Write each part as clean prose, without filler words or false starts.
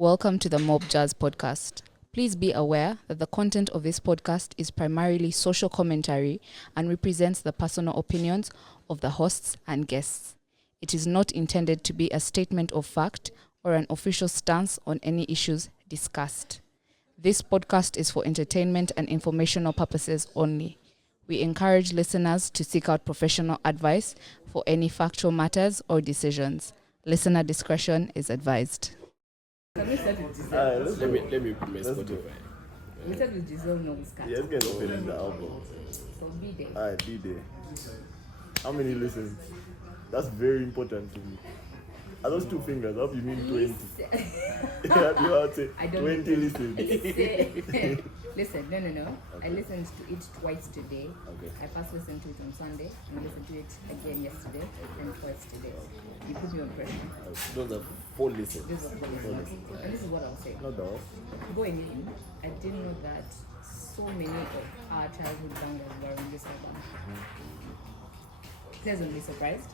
Welcome to the Mob Jazz podcast. Please be aware that the content of this podcast is primarily social commentary and represents the personal opinions of the hosts and guests. It is not intended to be a statement of fact or an official stance on any issues discussed. This podcast is for entertainment and informational purposes only. We encourage listeners to seek out professional advice for any factual matters or decisions. Listener discretion is advised. Can we start with Giselle? Let me put my Spotify. We start with Giselle, no Scat. Yes, get opening the album. So be there. Alright, be there. How many listens? That's very important to me. Are those two fingers? How do you mean 20? Yeah, you have to say I don't 20 listens. Listen, no. Okay. I listened to it twice today. Okay. I first listened to it on Sunday and I listened to it again yesterday and twice today. You put me on pressure. Those are 4 listens. This is what and this is what I'll say. Not the off. Going in, I didn't know that so many of our childhood bangers were on this album. Pleasantly surprised.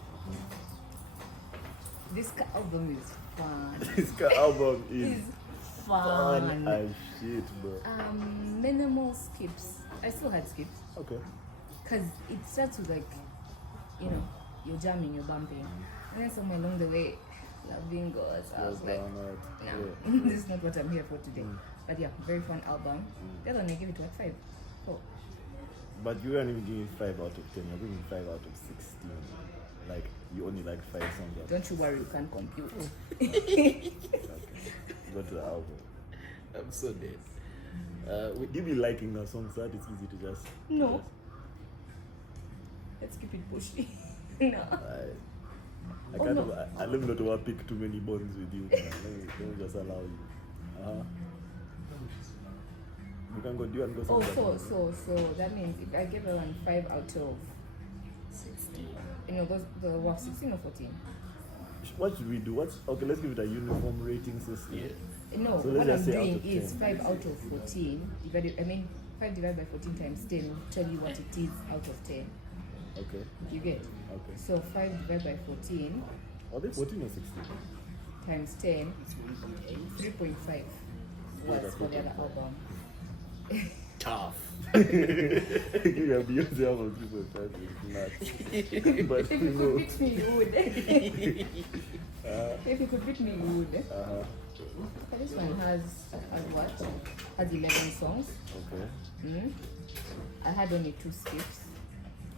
This album is fun. This album is It's fun fun. as shit, bro. Minimal skips. I still had skips Okay. because it starts with like, you're jamming, you're bumping, and then somewhere along the way, loving goes. I was like, no, this is not what I'm here for today. But yeah, very fun album. The other one I give it like 5. Oh, But you weren't even giving 5 out of 10. You're giving 5 out of 16. Like, you only like 5 songs. don't you worry, you can't compute. Okay. Go to the album. I'm so dead. Would you be liking that song so that it's easy to just... No. Let's keep it pushy. No. I Oh, can't. no. I let me not to pick too many bonds with you. Man. Let me just allow you. You can go. Do you want to go? Oh, somewhere? so that means if I give her 5 out of 16. those 16 or 14. What should we do? Okay? Let's give it a uniform rating system. Yeah. No, So what let's I'm just say out doing of is 10. 5 out of 14 5 divided by 14 times 10 will tell you what it is out of 10. Okay. You get? Okay. So 5 divided by 14 Are they 14 or 16? times 10, 3.5 was that's for the other 3.5. album. Tough. Give me a Beyoncé album 3.5 is nuts. But If you you could know. beat me, you would. If you could beat me, you would. But this one has what? Has 11 songs. Okay. I had only 2 skips.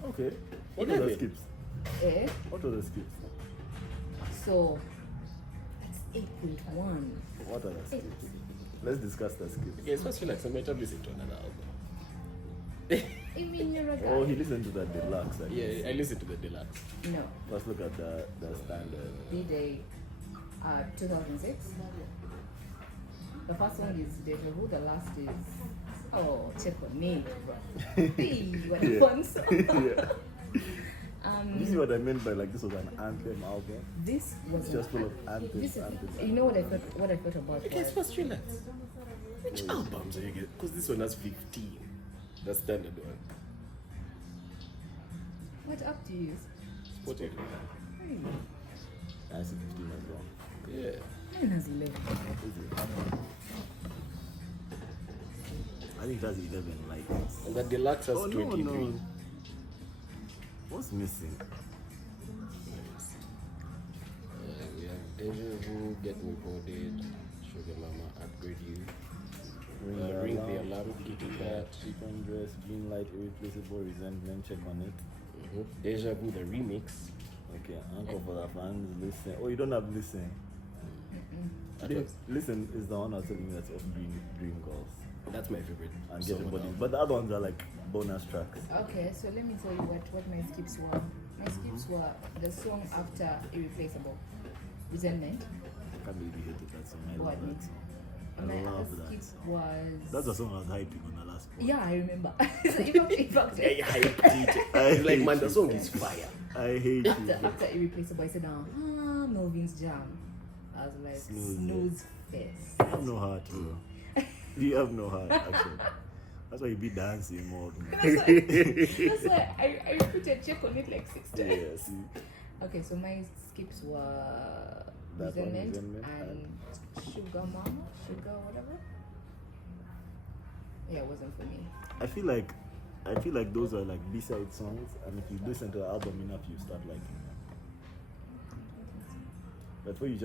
Okay. What are the 11. skips? Eh? What are the skips? So that's 8.1. What are the skips? Let's discuss the skips. Okay, it must feel like somebody to listen to another album. I mean, you're a guy. Oh, he listened to that deluxe. I guess. Yeah, I listened to the deluxe. No. Let's look at the standard. B-Day 2006. The first song is Deja Vu, the last is check on me, bro. Hey, what a Yeah. fun song. Yeah. You see what I meant by like this was an anthem album? This was It's just full of this is, anthems. you know what I thought about Okay, was, first relax. Which albums are you getting? Because this one has 15. The standard one. what app do you use? Spotify. I see 15 as well. Yeah. Mine has 11. Is it? I think that's 11 like. And the deluxe has 23. No. What's missing? We have Deja Vu, Get Me Coded, Sugar Mama, Upgrade You, Ring the Alarm, Kitty Cat, Chicken Dress, Green Light, Irreplaceable, Resentment, check on it. Deja Vu, the remix. Okay, Uncle for the fans, listen. Oh, you don't have listen. Listen is the one I was telling you that's off Dream Girls. That's my favorite. And song Get the Body. now. But the other ones are like bonus tracks. Okay, so let me tell you what my skips were. My skips were the song after Irreplaceable, Resentment. I can't believe you hated that song. I What? love that. And I my love other that. skip was... That's the song I was hyping on the last one. Yeah, I remember. in fact, Yeah, I hate it. It's like, man, the song is fire. I hate you. after Irreplaceable, I said, Melvin's Jam. I was like, snooze fest. You have no heart, bro. You have no heart, actually. That's why you be dancing more. That's why I repeated check on it like 6 times. Yeah, see. Okay, so my skips were That one, Resentment, Resentment, and Sugar Mama, Sugar whatever. Yeah, it wasn't for me. I feel like those are like B-side songs, and if you listen to the album enough, you start liking them. That's why you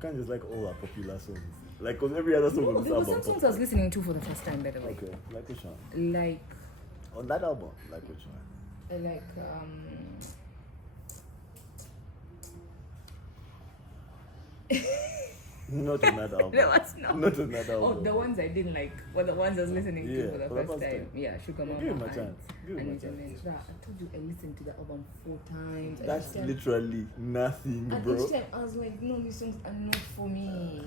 can't just like all our popular songs. Like, cause every other song No, on this there were album. some songs I was listening to for the first time, by the way. Okay, like which one? Like, On that album, like which one? Not on that album. There was no. Not on that Oh, album. the ones I didn't like were the ones I was listening Yeah, to for the first time. Yeah, Sugar Mama. Give him a and- chance. Give him a and chance. Resentment. I told you I listened to the album 4 times. That's Each time- literally nothing, And bro. each time I was like, no, these songs are not for me.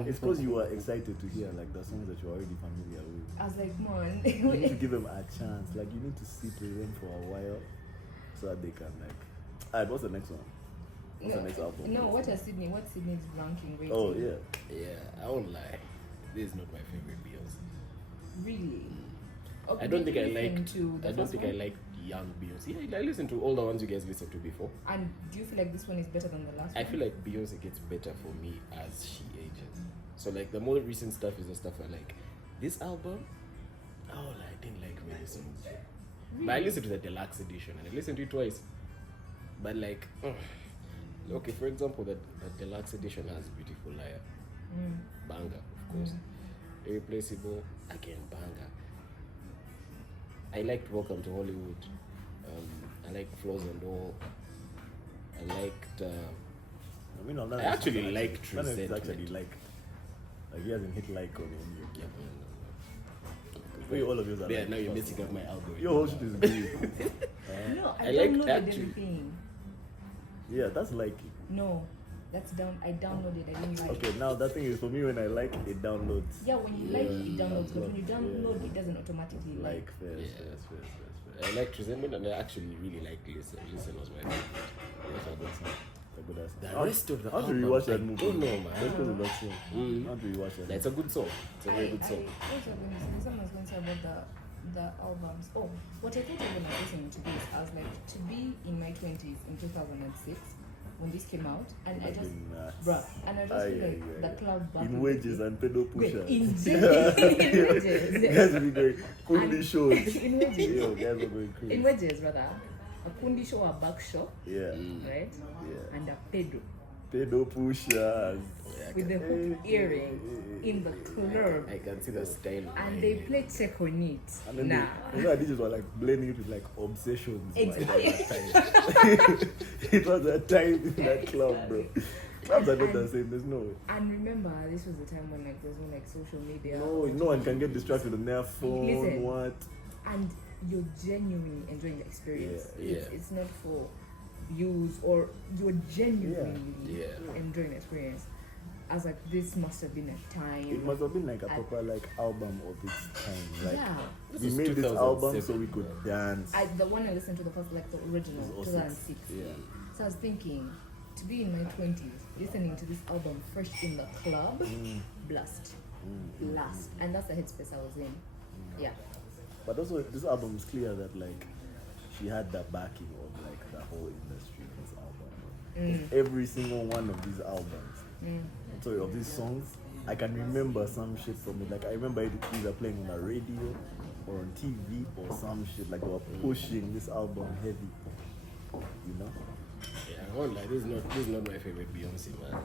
It's because you were excited to hear like the songs that you're already familiar with. I was like, man. You need to give them a chance. Like you need to sit with them for a while so that they can like. Alright, what's the next one? What's the next album? No, what's Sydney's ranking rating? Oh yeah. Yeah, I won't lie. This is not my favorite Beyonce. Really? Okay, I don't did think I you listen liked. to the I don't first think one? I liked young Beyonce. I listened to all the ones you guys listened to before. And do you feel like this one is better than the last I one? feel like Beyonce gets better for me as she ages. So like the more recent stuff is the stuff I like. This album, I didn't like many songs. But I listened to the deluxe edition and I listened to it twice. But like, okay, for example, the deluxe edition has Beautiful Liar, banger, of course. Irreplaceable, again, banger. I liked Welcome to Hollywood. I liked Flaws and All. I liked. I mean, I actually liked None of it's Resentment. actually like he hasn't hit like on him. Yeah, Wait, all of yours are yeah, like now you're first. messing up my algorithm. Your whole shit is green. No, I I liked downloaded actually- everything. Yeah, that's like. No, that's down. I downloaded. I didn't like. Okay, now that thing is for me when I like it downloads. Yeah, when you like it downloads, but when you Yeah. download, it doesn't automatically like. Like fair. I liked Resentment and I actually really liked Listen. Listen was my favorite. That's a good song. That's a good ass song. The rest of the How to album, rewatch that I movie? don't know, man. Let's go to that song. Mm. How to rewatch that? It's a good song. It's a very good song. What was I going to say? Someone was going to say about the albums. Oh, what I thought of when I was listening to this, I was like, to be in my 20s in 2006 when this came out, and I just, bruh, and I just feel like the club back in wages and pedo Wait, pushers. in wages. Guys will be going Kundi And- shows. in wages. Yo, guys are going crazy. In wages, rather. A kundi show, a back show, Yeah. right? Yeah. And a pedo Pedo pushers. with the hook earring in the club. I can see the style. And they play check on it. And then Nah. you know, DJs were like blending it with like obsessions. man. Exactly. It was a time in that club, bro. Clubs are not the same. There's no way. And remember, this was the time when like there was no like social media. No one can get distracted on their phone. Listen. What? And you're genuinely enjoying the experience. Yeah, yeah. It's not for views, or you're genuinely Yeah. enjoying the experience. I was like, this must have been a time. It must have been like a proper like album of its time. Like Yeah. we is made this album 2007. so we could dance. The one I listened to the first, like the original, It was 06. 2006. Yeah. So I was thinking, to be in my 20s, listening to this album fresh in the club, blast. And that's the headspace I was in. Yeah. But also, this album is clear that like she had the backing of like the whole industry in this album. 'Cause every single one of these albums, sorry, of these songs, I can remember some shit from it. Like I remember it either playing on the radio or on TV or some shit. Like they were pushing this album heavy. You know? Yeah, I won't lie. This is not my favorite Beyonce, man.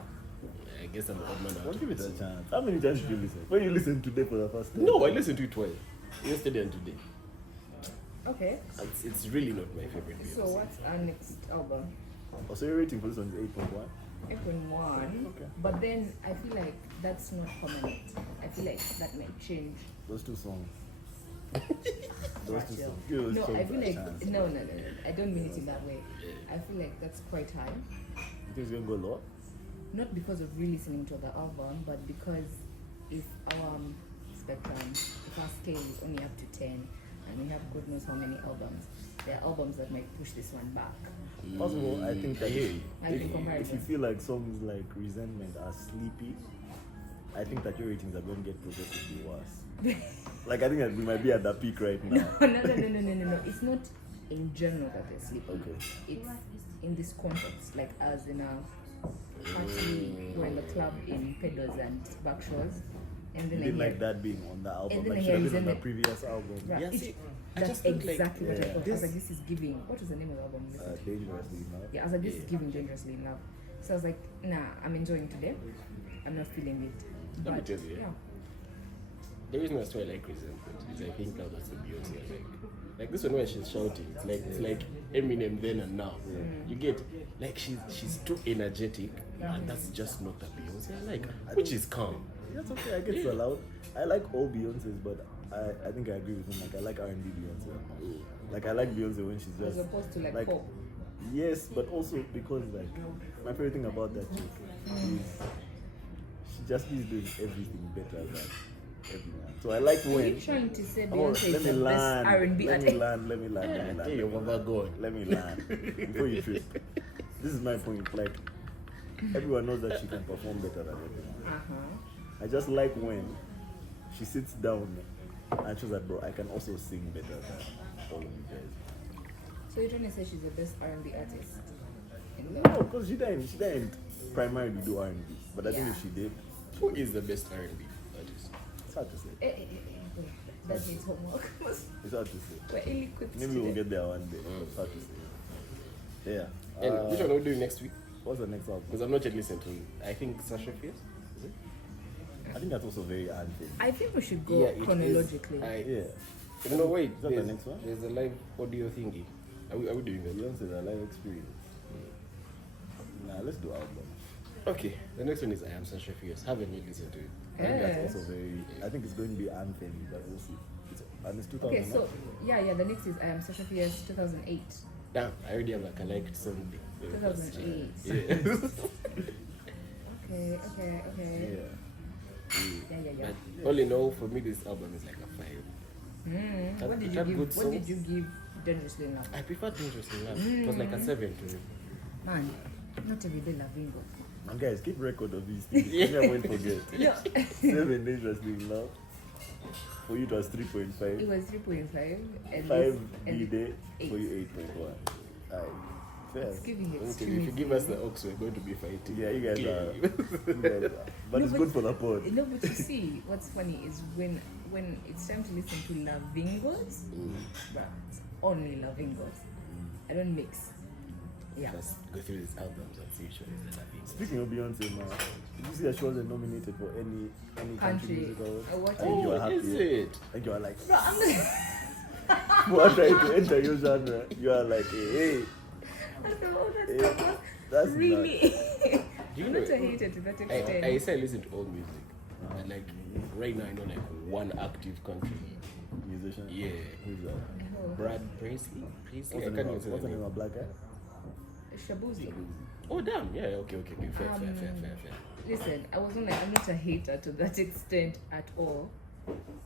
I guess I'm an odd man out. Don't give it a chance. How many times did you listen? When you listened today for the first time? No, I listened to it twice. Yesterday and today. Okay. It's really not my favorite Beyonce. So what's our next album? Oh, so your rating for this one is 8.1? 8.1. Okay. But then I feel like that's not permanent. I feel like that might change. Those two songs. Those two Chill. songs. Give those No, songs I feel a like chance. no. I don't mean it in that way. I feel like that's quite high. You think it's gonna go low? Not because of re-listening to the album, but because if our spectrum, if our scale is only up to 10, and we have God knows how many albums, there are albums that might push this one back. Possible, I think that if, Like in if you comparison. feel like songs like Resentment are sleepy, I think that your ratings are going to get progressively worse. Like I think that we might be at the peak right now. No. It's not in general that they're sleeping. Okay. It's in this context, like as in party, go in the club in pedos and backshows, and then You I didn't hear, like that being on the album. and then Like I should have hear been on the Zen- previous album. Right, Yeah, it- see, I that's just felt like, exactly what I yeah, thought. I was this- like, this is giving. What was the name of the album? Dangerously, no? Yeah, I was like, this is Yeah. giving Dangerously in Love. So I was like, nah, I'm enjoying today. I'm not feeling it. Let me But tell you, yeah. The reason that's why I like Resentment is I think that was the Beyoncé I like this one when she's shouting, it's like Eminem then and now. You get like she's too energetic, and that's just not the Beyoncé I like, which is calm. That's okay. I get so loud. I like all Beyonces, but I think I agree with him. Like I like R&B Beyonce. Like I like Beyonce when she's As just opposed to like pop. Yes, but also because like my favorite thing about that chick is she just is doing everything better than everyone. So I like Are when. you trying to say Oh, Beyonce is the best R&B Let artist? me land. Let me land. Hey, you're overgoing. Let me land before you trip. This is my point. Like everyone knows that she can perform better than everyone. I just like when she sits down and she's like, bro, I can also sing better than all of you guys. So you're trying to say she's the best R&B artist? No, because she didn't primarily do R&B. But I think Yeah. if she did, Who is the best R&B artist? it's hard to say. That needs homework. It's hard to say. We're ill-equipped Maybe we'll today. get there one day. It's hard to say. Yeah. And which one are we doing next week? What's the next album? Because I've not yet listened to it. I think Sasha Fierce. Is it? I think that's also very anthem. I think we should go Yeah, it is. chronologically. Yeah. No, wait. Is that the next one? There's a live audio thingy. Are we doing that? Beyonce's a live experience. Nah, let's do album. Okay. The next one is I Am Sasha Fierce. Haven't yet listened to it. I think Yeah. that's also very. I think it's going to be anthem, but we'll see. And it's 2000. Okay, so yeah, the next is I Am Sasha Fierce 2008. Damn, I already have like a liked song. 2008. Yeah. Okay. Yeah. Yeah. But all in all, for me, this album is like a 5. What did it you had give? good What did songs. you give Dangerously in Love? I prefer Dangerously Love. It was like a 7 to me. Man, not every day Lavingo. And guys, keep record of these things. You never won't forget. No. 7 Dangerously in Love. For you, it was 3.5. It was 3.5 and 5 and B-Day. eight. For you, 8.1. Alright. Fair. It's giving If extremely. you give us the Ox, we're going to be fighting. Yeah, you guys are. You guys are. But No, it's but- good for the pod. No, but you see, what's funny is when it's time to listen to Lavingos, but it's only Lavingos. I don't mix. Yeah. Let's go through these albums and see which one is the Latin. Speaking of Beyonce now, did you see that she wasn't nominated for any country Country. music award? I watched I think you Oh, are happy. is it? I think you are like, Bro, I'm not. who are trying to enter your genre. You are like, hey, that's really. Do you I'm know? not a hater to that extent. I say I listen to all music. And like right now, I know like one active country. musician. Yeah. Who's that? Oh. Brad Paisley. What's I the can't name even of, say what's the the name name. of black guy? Shabuzi. Oh damn! Yeah. Okay. Fair. Listen, I was not like, I'm not a hater to that extent at all.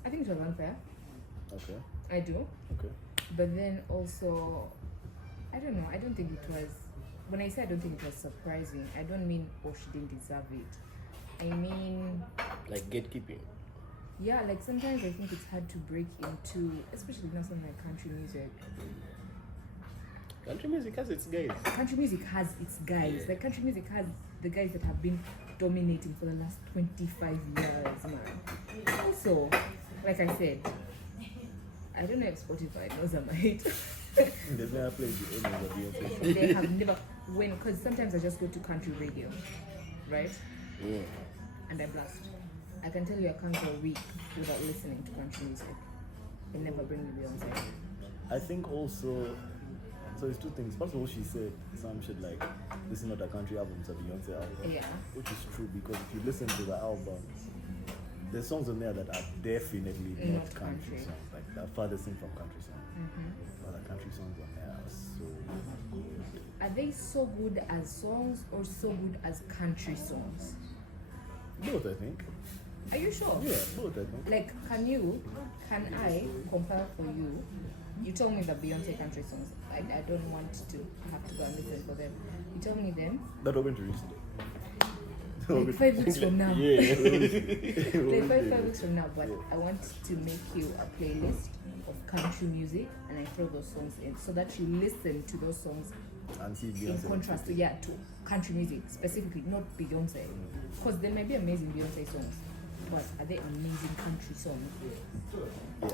I think it was unfair. Okay. I do. Okay. But then also, I don't know. I don't think it was. When I say I don't think it was surprising, I don't mean she didn't deserve it. I mean, Like gatekeeping. yeah, like sometimes I think it's hard to break into, especially now something like country music. Country music has its guys. Country music has its guys. Yeah. Like country music has the guys that have been dominating for the last 25 years, man. Also, like I said, I don't know if Spotify knows I'm a hater. They've never played the end of the Beyonce. They have never because sometimes I just go to country radio, right? Yeah. And I blast. I can tell you I can't go a week without listening to country music. They never bring me Beyonce. I think also, so it's two things. First of all, she said some shit like, this is not a country album, it's a Beyonce album. Yeah. Which is true because if you listen to the album, there's songs on there that are definitely not Not country country. songs. Like the farthest thing from country songs. But the country songs on there are so good. Are they so good as songs or so good as country songs? Both, I think. Are you sure? Yeah, both, I think. Like, can I compare for you? You told me the Beyonce country songs. I don't want to have to go and listen for them. You tell me them. That we're going to reach today. Like 5 weeks from now. Yeah. Like 5 weeks from now, but I want to make you a playlist of country music and I throw those songs in so that you listen to those songs And see in Beyonce. contrast to to country music specifically, not Beyonce, because there may be amazing Beyonce songs, but are they amazing country songs?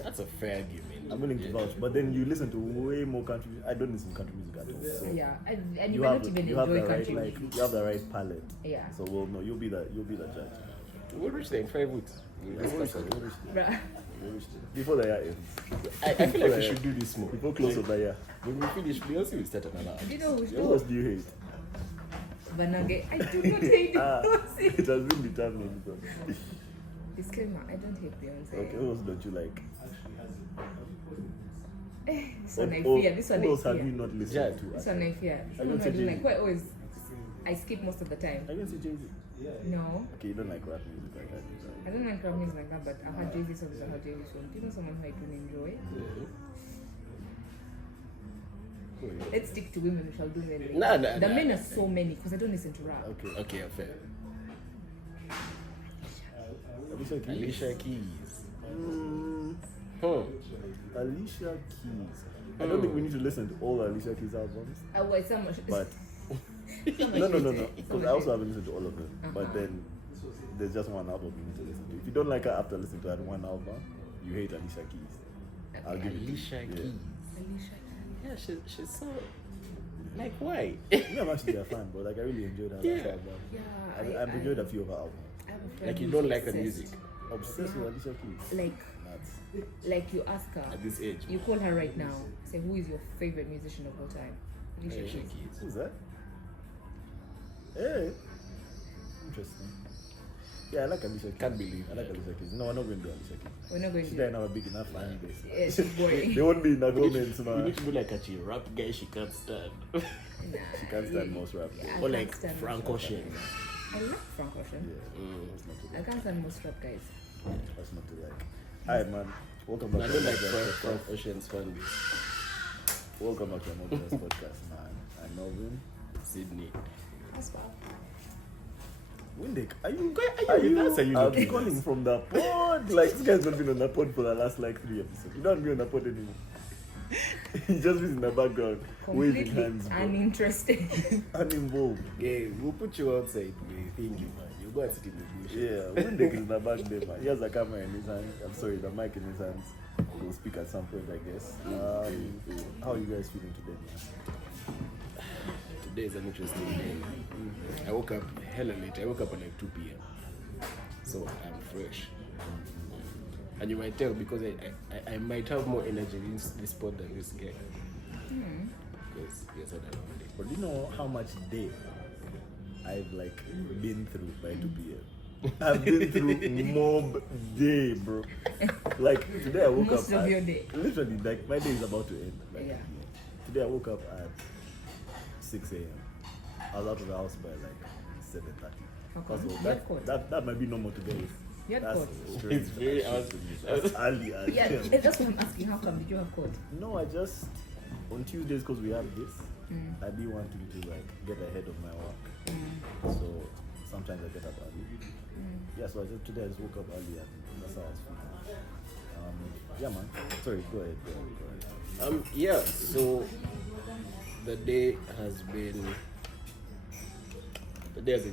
That's a fair argument. I'm willing to vouch, but then you listen to way more country. I don't listen to country music at all. So And you might not even enjoy country right, music. you have the right palette. Yeah. So well, no, you'll be the judge. We'll reach there in 5 weeks. We'll reach there. Bruh. Before the year ends. I feel like we should do this more. Before close of the year. When we finish, Beyonce will start another artist. You know who's What else do you hate? Banage. I do not hate Beyonce. It has been determined. So. Disclaimer, I don't hate Beyonce. Okay, what else don't you like? This one I fear. This one Who I else have fear. you not listened Yeah. to? This one I fear. I This one don't I say don't like. Jay-Z. Quite always. I skip most of the time. I didn't say Jay-Z. No. Okay, you don't like rap music like that. I don't like rap music like that, but I've had Jay-Z songs, I've had Jay-Z songs. Do you know someone who I do enjoy? Let's stick to women, we shall do men. The men are so many, because I don't listen to rap. Okay, fair. Alicia Keys. Alicia Keys. Alicia Keys. I don't think we need to listen to all Alicia Keys albums, It's so much. but no. Because I also haven't listened to all of them. But then there's just one album you need to listen to. If you don't like her after listening to that one album, you hate Alicia Keys. I'll give it to you. Alicia Keys. Alicia. Yeah, she's so... Like, why? Me, I'm actually a fan, but like I really enjoyed her last album. Yeah, I've enjoyed a few of her albums. I have a friend Like, you who's don't like her obsessed. music Obsessed with Alicia Keys. Like you ask her, at this age. you call her right now, say, who is your favorite musician of all time? Alicia Alicia Keys. Keys. Who's that? Hey, interesting. Yeah, I like Alicia Keys. Can't believe I like Alicia Keys. No, we're not going to do Alicia Keys. We're not going She to. doesn't have a big enough fan base. Yeah, she's boring. They won't be in that We need comments, to man. do like a rap guy she can't stand. Nah. She can't stand most rap. Yeah, I Or can't like stand Frank most rap Ocean. guys. I like Frank Ocean. That's not too I bad. can't stand most rap guys. That's not too like. Hi, man. Welcome back I to don't the like podcast. Frank Ocean's fan base. Welcome back to another podcast, man. I'm Melvin. Sydney. That's fine. Windick, Are you I'm looking calling from the pod. Like, this guy's not been on the pod for the last like 3 episodes. You don't be on the pod anymore. He just been in the background, waving Completely hands, bro. uninterested. Uninvolved. Yeah, we'll put you outside. We think you, man. You go and sit in the bush. Yeah, Windick is in the back there, man. He has a camera in his hand. I'm sorry, the mic in his hands. We'll speak at some point, I guess. How are you guys feeling today, man? Today is an interesting day. I woke up hella late. I woke up at like 2 p.m. So I'm fresh. And you might tell because I might have more energy in this pod than this guy. Because he has had a long day. But do you know how much day I've like been through by 2 p.m.? I've been through mob day, bro. Like today I woke Most up of at, your day. Literally, like my day is about to end. Like, Yeah. Today I woke up at 6 a.m. I was out of the house by like 7:30. How come? Also, You had court. that might be normal today. You had That's court. strange. It's very That's early as Yeah, hell. that's what I'm asking. How come did you have court? No, I just on Tuesdays because we have this. I be wanting to like get ahead of my work, so sometimes I get up early. Yeah, so today I just woke up early and that's how I was feeling. Yeah, man. Sorry, go ahead. Yeah, so the day hasn't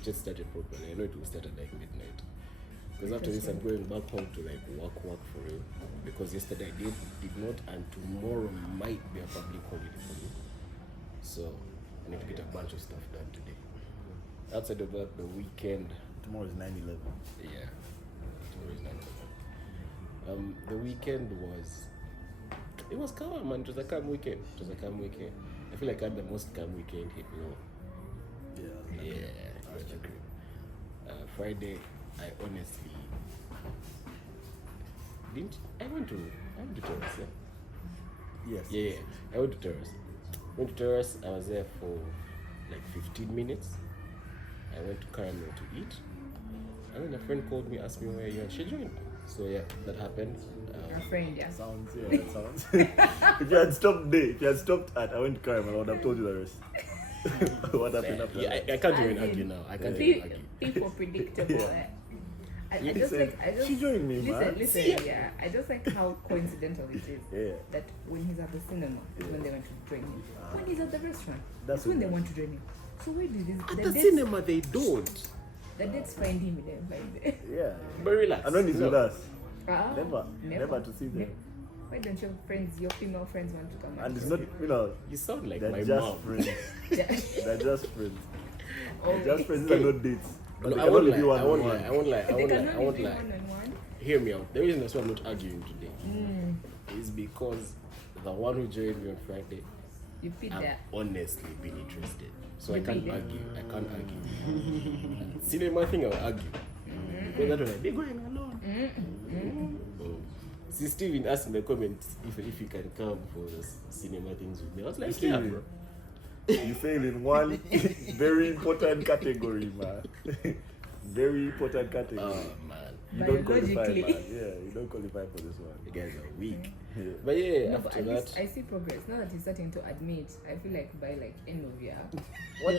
just started properly. I know it will start at like midnight. Because after this I'm going back home to like work for real. Because yesterday I did not, and tomorrow might be a public holiday for me. So I need to get a bunch of stuff done today. Outside of that, the weekend. Tomorrow is 9/11. Yeah, tomorrow is 9/11. The weekend was calm, man. It was a calm weekend. I feel like I had the most calm weekend hit me. Yeah. Yeah, it was great. Friday, I honestly didn't. I went to Terrace. Yes. Yeah, I went to Terrace. I was there for like 15 minutes. I went to Caramel to eat, and then a friend called me, asked me where you are. She joined. So yeah, that happened. Our friend, yeah. Sounds. If you had stopped at I went to Caramel, I would have told you the rest. What happened after Yeah, that? I can't even argue now. I can't even argue. People predictable. Yeah. I just like, she joined me, man. Listen, yeah. I just like how coincidental it is that when he's at the cinema is when they want to join him. When he's at the restaurant, that's when they want to join him. So where do this? At the cinema, they don't. The dates find him in them like there. Yeah. But relax. And when he's with us, Never to see them. Why don't your friends, your female friends, want to come? And it's not, you know, You sound like they're my just mom. friends. They're just friends. Oh, They're just friends. They're not dates. But No, they I cannot won't be lie. I won't one-on-one. lie. I won't lie. I They won't lie. cannot I won't be lie. one-on-one. Hear me out. The reason that's why I'm not arguing today is because the one who joined me on Friday, You fit I've there. honestly been interested. So I You can't be there. argue. I can't argue. Cinema thing, I'll argue. Because that was like, they're going alone. Oh. See, Steven asked in the comments if you can come for the cinema things with me. I was like, yeah, bro. You fail in one very important category, man. Very important category. Oh, man. You don't qualify, man. Biologically. Yeah, you don't qualify for this one. You guys are weak. Yeah. But yeah, No, but after at that, least I see progress. Now that he's starting to admit, I feel like by like end of year,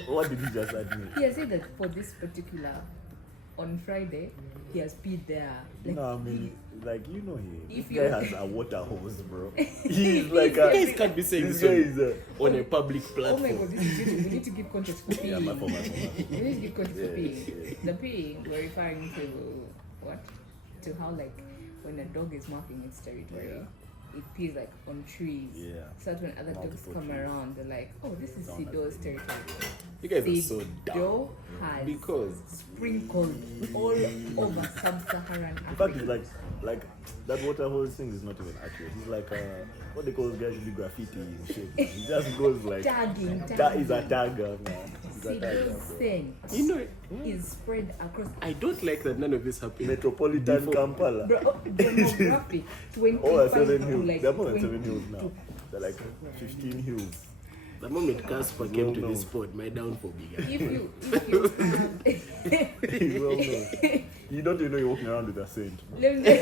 What did he just admit? he has said that for this particular, on Friday, he has peed there. Like, No, I mean, like, you know him. If This you- guy has a water hose, bro. He's like you a... guys can't be saying This this guy is a... on a public oh platform. my god, this is beautiful. We need to give context for peeing. Yeah, my fault. We need to give context for Yeah, peeing. The peeing, we're referring to what? To how like when a dog is marking its territory, it pees like on trees. Yeah. So that when other dogs Multiple come trees. around, they're like, oh, this is Down at Sido's territory. You guys are so dumb. Sido has Because sprinkled all over sub-Saharan In fact, Africa. it's like that water hose thing is not even accurate. It's like what they call those guys who do graffiti and shit. It just goes like Tagging. that is a tagger, man. It's a tagger, Sido's bro. scent you know, is spread across I don't like that none of this happened. Metropolitan Kampala. demographic. 25 Oh, 7 people, hills. like They're more than 20 7 hills now. They're like 15 hills. The moment Casper came to this spot, my downfall began. If you have It's well known. You don't even know you're walking around with a scent. let me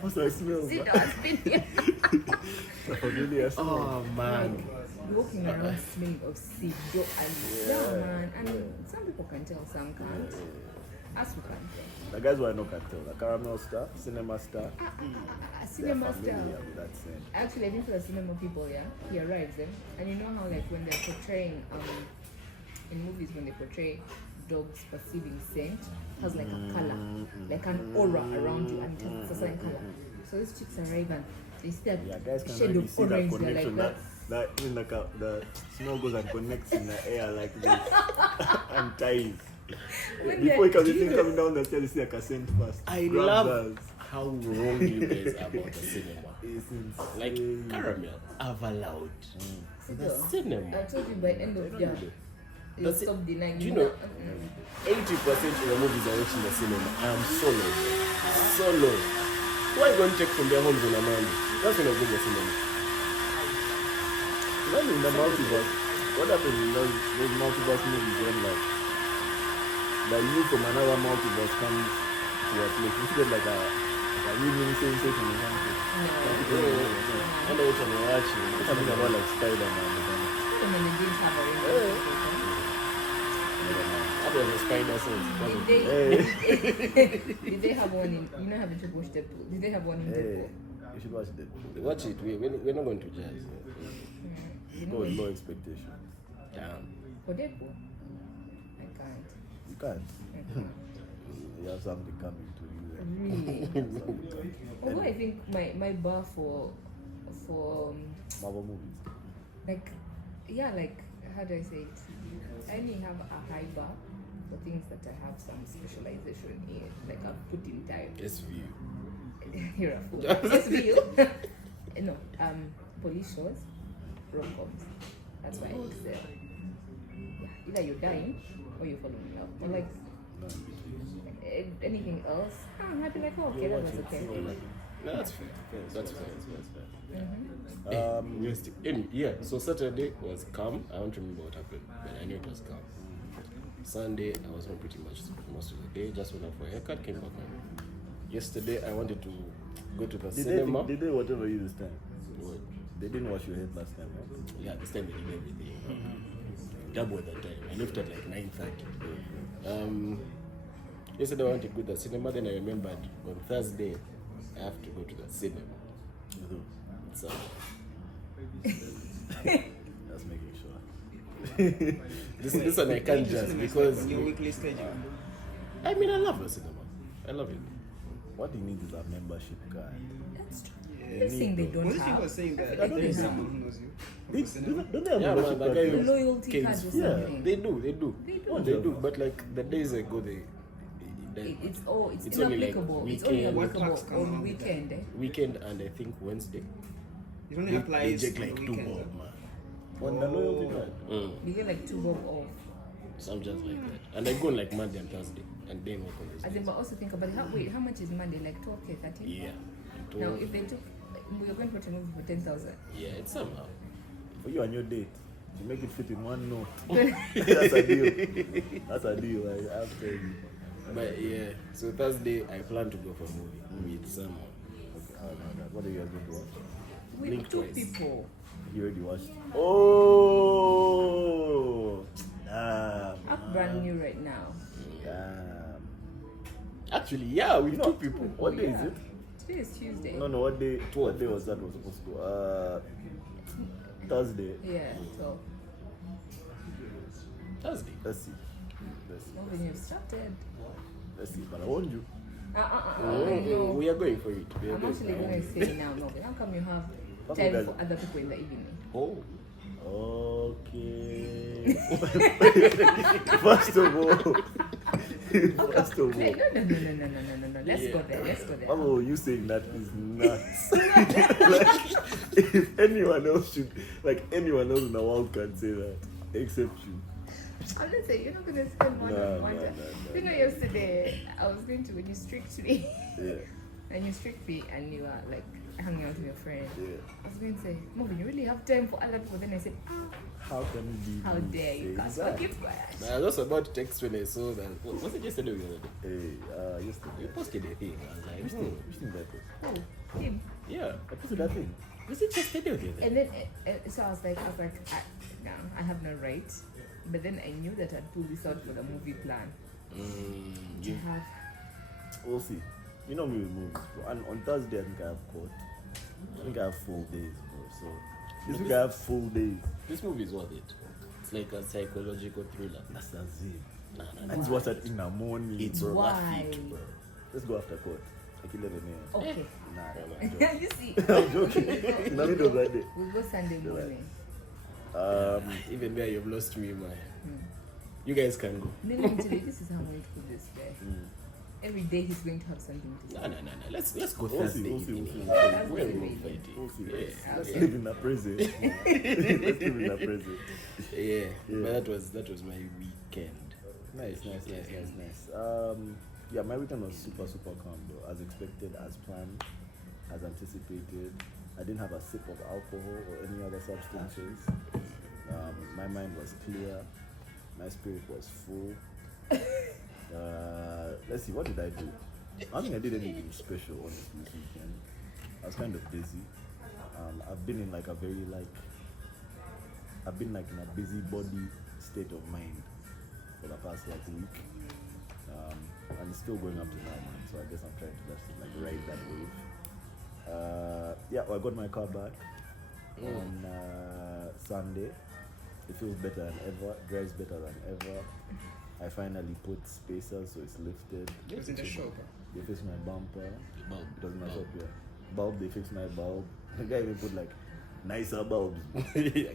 What's that smell? see Man? the spin Really a smell. Oh man. walking around smelling of Sido and man, and some people can tell, some can't. As we can tell. The guys who I know can tell. The caramel star, cinema star, they're Cinema star. familiar with that scent. Actually, I think for the cinema people, yeah, he arrives them, and you know how like when they're portraying in movies when they portray dogs perceiving scent, it has like a color, like an aura around you, and it's a certain color. So these chicks arrive and they see that Yeah, guys can shade already of see that orange. They're connection. like That in the smell goes and connects in the air like this and ties. When Before you they're- can see things coming down the stairs, you see like a scent first. I Grabs love us. how wrong you guys are about the cinema. It's insane. Like caramel, allowed. The Sido, cinema. I told you by end of year, you'll That's it. stop denying. Do you know, 80% of the movies I watch in the cinema, I am solo. Solo. Why go and check from their homes on a Monday? That's when I go to the cinema. When in the multiverse, what happens in those multiverse movies when like the you from another multiverse comes to a place instead like a evening sensation or something? I know what I'm watching. Something about like Spider-Man or something. They didn't have a ring. That was a spider sense. Did they, did they have one in, you know, haven't you watched Deadpool? Did they have one in Hey, Deadpool? you should watch Deadpool. Watch it. We're not going to jazz. You Go know, with low expectations. Damn. for Deadpool? I can't. You can't. You have something coming to you. Really? Although I think my bar for Marvel movies. like, yeah, like, how do I say it? I only have a high bar for things that I have some specialization in, like I've put in time. SVU. You're a fool. SVU? No, police shows, rom-coms. That's why I excel. Yeah, either you're dying or you're falling in love. Or like No, in between. anything else, I'm happy like, oh, okay, that was okay. No, that's fair. That's fair. Mm-hmm. So Saturday was calm. I don't remember what happened, but I knew it was calm. Sunday, I was home pretty much most of the day. Just went out for a haircut, came back home. Yesterday, I wanted to go to the cinema. Did they whatever you this time? What? They didn't wash your head last time, right? Yeah, this time they did everything. Double the time. I left at like 9:30. Yesterday I wanted to go to the cinema, then I remembered on Thursday I have to go to the cinema. So Just making sure. this one I can't just because your weekly schedule. I mean I love the cinema. I love it. What you need is a membership card. That's true. Yeah. This thing they don't What if have. you were saying that I think there is they have. someone who knows you? Don't they have Yeah, membership man, that card? guy The loyalty Kids. card or Yeah. something. They do. They do. They do. But like the days ago It's It's only like inapplicable. It's only weekend. What applicable tax come on on weekend. weekend and I think Wednesday. It only They applies check on like the 2 weekend. bob, man. On the loyalty card. You get like 2 bob off. Some just like that. And I go on like Monday and Thursday and then work on this. As in, but also think about it. How much is Monday? Like 12K, 13? Yeah. Now, if they took, we're going to watch a movie for 10,000. Yeah, it's somehow. For you and your date, you make it fit in one note. That's a deal. That's a deal. I have to tell you. But yeah, so Thursday I plan to go for a movie with someone. Okay, I don't know that. What are you guys going to watch? With Blink 2 twice. people. You already watched? Oh! I'm brand new right now. Damn. Actually, yeah, with No, 2 people. What day is Yeah. it? Today is Tuesday. No, what day? What day was that was supposed to go? Thursday. Yeah, so Thursday. Let's see. Let's see. moving you've started. Let's see. But I warned you. No. We are going for it. We are I'm going actually for going it. to say now, no. How come you have Fuck time you guys. for other people in the evening? Oh. Okay. First of all. First of all. No. Let's go there. Let's go there. Oh, you saying that is nuts. Like, if anyone else should, like anyone else in the world can say that, except you. I'm not saying you're not going to spend one No, on one. no. You know, yesterday I was going to, when you strict me, Yeah, and you strict me, and you are like hanging out with your friend. yeah. I was going to say, Movin, you really have time for other people. Then I said, How can you be? how dare you? Cause that? keep quiet. I was just about to text when I saw that. Was it yesterday or the other day? Hey, You yesterday. posted a thing. I was like, Which thing? Which thing that was? Oh, him. Yeah. I posted that thing. Was it yesterday or the other day? And then, so I was like, no, I have no right. But then I knew that I'd pull this out for the movie plan. To You, have, We'll see. You know me with movies, bro. And on Thursday, I think I have court. I think I have full days, bro. So this week I have full days. this movie is worth it. It's like a psychological thriller. That's a zip. Nah, I just watch that in the morning, It's bro. why? bro. Let's go after court. Like 11 a.m. okay. Nah, I'm joking. You see, I'm joking. In the middle of that day. we'll go Sunday morning. Even there, you've lost me, man. You guys can go. Then let me tell you, this is how I'm going to put this guy. Every day he's going to have something to say. No. Let's go We'll see, Thursday we'll see, evening. we'll see. That's We're the going way. fighting. We'll see. Yeah. Let's Okay. live in the present. Let's live in the present. Yeah. Yeah. But that was my weekend. Nice. Yeah, my weekend was super calm though. As expected, as planned, as anticipated. I didn't have a sip of alcohol or any other substances. My mind was clear. My spirit was full. Let's see, what did I do? I don't think I did anything special honestly this weekend. I was kind of busy. I've been in like a very I've been like in a busybody state of mind for the past like week. And it's still going up to now, man. So I guess I'm trying to just like ride that wave. I got my car back on Sunday. It feels better than ever, drives better than ever. I finally put spacers so it's lifted. It's in the shop. They fixed my bumper. Bulb. It doesn't matter up here. Bulb, they fixed my bulb. The guy even put like nicer bulbs.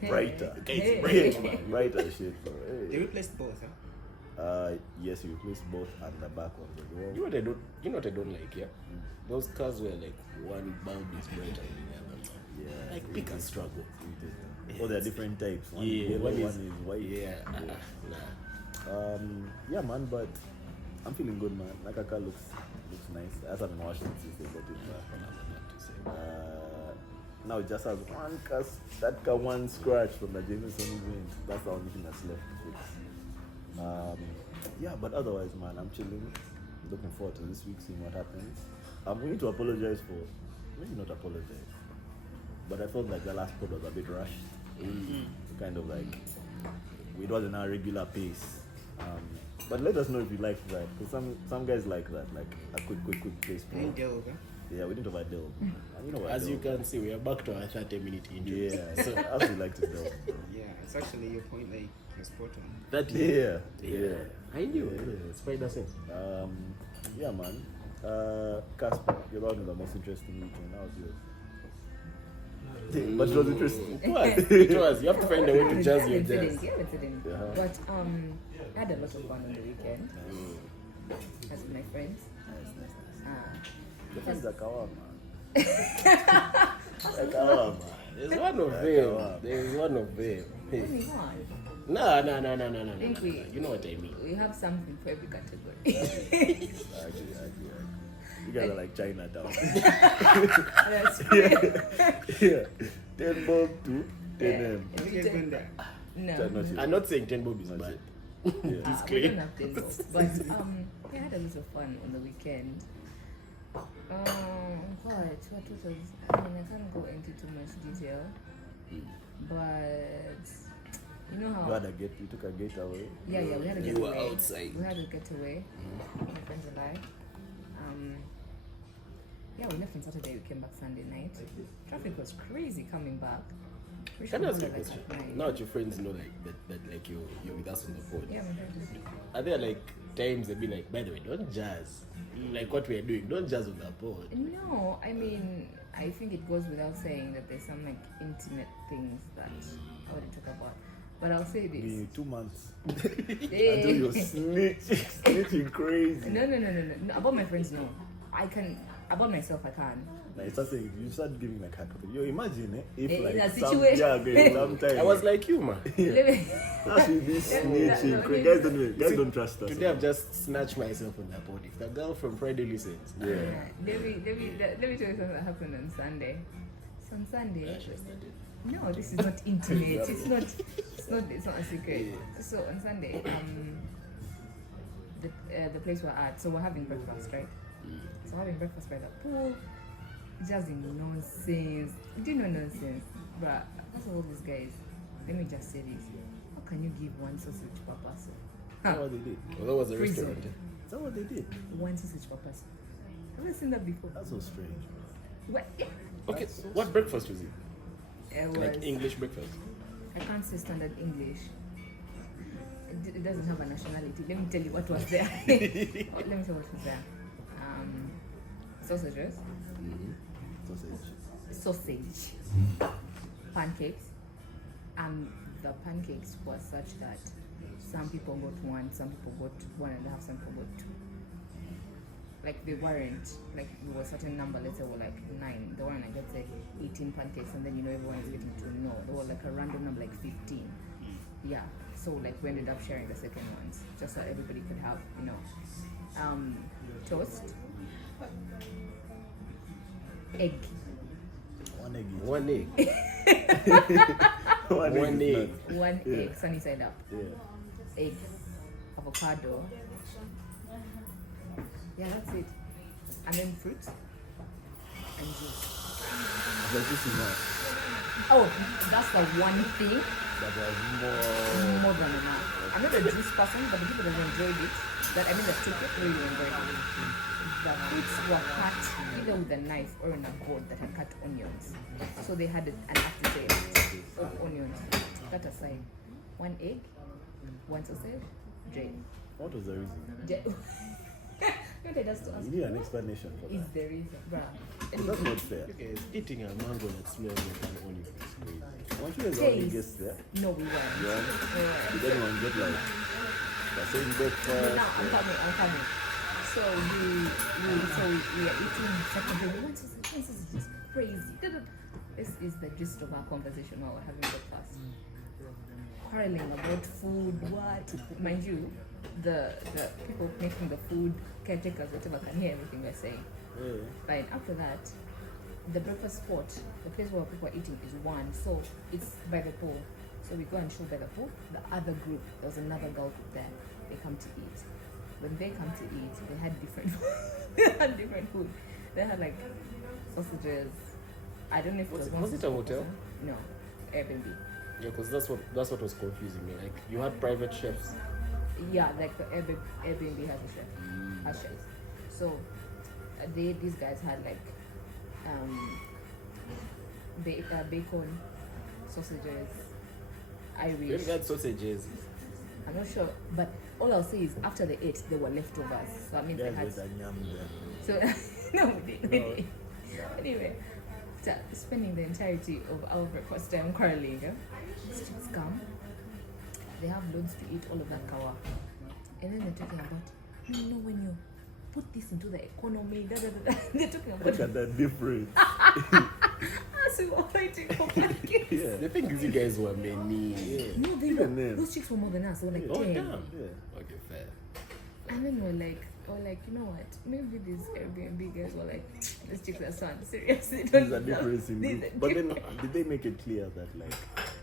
Brighter. Hey. Brighter shit. So, They hey. replaced both, huh? Yes, you replaced both and the back of the door. You know what I don't like, yeah? Those cars where like one bulb is brighter than the other. Yeah. Like pick and struggle. Oh, there are different types. One Yeah, yellow, one one is- is white. Yeah. Nah. Yeah, man, but I'm feeling good, man. My car looks nice. I just haven't washed it since they got it back. Now it just has one cast, that car one scratch from the Jameson event. That's the only thing that's left to fix. But otherwise, man, I'm chilling. Looking forward to this week, seeing what happens. I'm going to apologize for, maybe not apologize, but I felt like the last pod was a bit rushed. Kind of like, it wasn't our regular pace. But let us know if you like that, because some guys like that, like a quick place. I didn't delve, huh? Yeah, we didn't have delve. And you know what? As you can see, we are back to our 30-minute intro. Yeah, so as we like to delve. Bro. Yeah, it's actually your point, like, you're spot on. That Yeah. I knew it. It's Spider Sense. Yeah, man. Casper, you're out in the most interesting weekend. How was yours? But it was interesting. It was. It was. You have to find a way to jazz your jazz. Yeah, it's in. Yeah. But I had a lot of fun on the weekend. As with my friends. The friends are kawa, man. There's one of them. There's one of them. Only one. No. Think we- You know what I mean. We have something for every category. Actually. You guys are like Chinatown. That's Yeah. 10 bob to 10 M. Have you guys been there? No. I'm not saying 10 bob is bad. Yeah. We don't have tables. But I had a lot of fun on the weekend. What was I can't go into too much detail. But you know how You took a getaway. yeah, we had a You getaway. were outside. We had a getaway. My friends and I. Yeah, we left on Saturday. We came back Sunday night. Traffic was crazy coming back. We Can I ask you a should have question? gone, like, at 9. Now that your friends know that like you're with us on the pod. Yeah, my friends. Are there like times they've been like, by the way, don't jazz. Like what we're doing, don't jazz on the pod. No, I mean, I think it goes without saying that there's some like intimate things that I wouldn't talk about. But I'll say this. Be 2 months. Eh. Until you're snitching crazy. No. About my friends, no. I can. About myself, I can. Like, it's something you start giving like hypothetical. You imagine if In like a some situation- sometime I was like you, man. Let me- that should be snitching. Guys don't trust us. Today I've just snatched myself on the pod. If the girl from Friday listens, Yeah. Let me tell you something that happened on Sunday. So on Sunday, no, this is not intimate. It's not a secret. So on Sunday, the place we're at, so we're having breakfast, right? So we're having breakfast by the pool, just in nonsense. Do you know nonsense? Bruh, first of all, these guys, let me just say this. How can you give one sausage per person? That's what they did. well, that was a Freezing. restaurant. Is that what they did? One sausage per person. Have you seen that before? That's so strange. What? Okay, what breakfast was it? It was, Like English breakfast. I can't say standard English. It doesn't have a nationality. Let me tell you what was there. Let me tell you what was there. Sausages, sausage, pancakes, and the pancakes were such that some people got one, some people got 1.5, some people got 2. Like they weren't like there was a certain number. Let's say we're like 9. They weren't like let's say 18 pancakes, and then everyone is getting 2. No, they were like a random number, like 15. Yeah. So like we ended up sharing the second ones just so everybody could have toast, egg. One egg. One egg. One egg. egg. One egg, sunny side up. Yeah. Egg, avocado. Yeah, that's it. And then fruit and juice. But this is not. Oh, that's the one thing. That was More than enough. I'm not a juice person, but the people that enjoyed it, that took it, really enjoyed it. The fruits were cut either with a knife or in a board that had cut onions. So they had an aftertaste of onions. That aside, 1 egg, 1 sausage, drink. What was the reason? You know, just to ask, You need an explanation for is that. there reason? Bruh. That's not fair. Okay, eating a mango that smells like an onion is crazy. Weren't you guys the only Taste. guests there? No, we weren't. Yeah. Did anyone get like the same breakfast? No, I'm coming. So we are eating second day. This is just crazy. This is the gist of our conversation while we're having breakfast. Quarreling about food, what? Mind you, the people making the food, caretakers, whatever, can hear everything we're saying. Yeah. Right, after that, the breakfast spot, the place where people are eating is one, so it's by the pool. So we go and chill by the pool. The other group, there was another girl group there, they come to eat. When they come to eat, they had different food. They had like sausages. I don't know if it was Was it a hotel? No, Airbnb. Yeah, because that's what was confusing me. Like you had private chefs. Yeah, like the Airbnb has a chef, has chefs. So these guys had like bacon, sausages, When Irish. got sausages, I'm not sure, but all I'll say is after they ate, there were leftovers. So I mean, they Guys, had. there's a yam there. So no, we didn't. Anyway, so spending the entirety of our breakfast time quarreling. These chicks come. They have loads to eat, all of that kawa, and then they're talking about, you know, when you put this into the economy, da, da, da, da. They're talking about. Look at that difference. As we were fighting for pancakes. Yeah. the thing is, you guys were many. Yeah. No, they Even were. then. Those chicks were more than us. They were like Oh 10. damn. Yeah. Okay, fair. And then we're like, you know what? Maybe these Airbnb guys were like, these chicks are son. Seriously, don't There's a know. difference in These group. are But then, different. did they make it clear that like,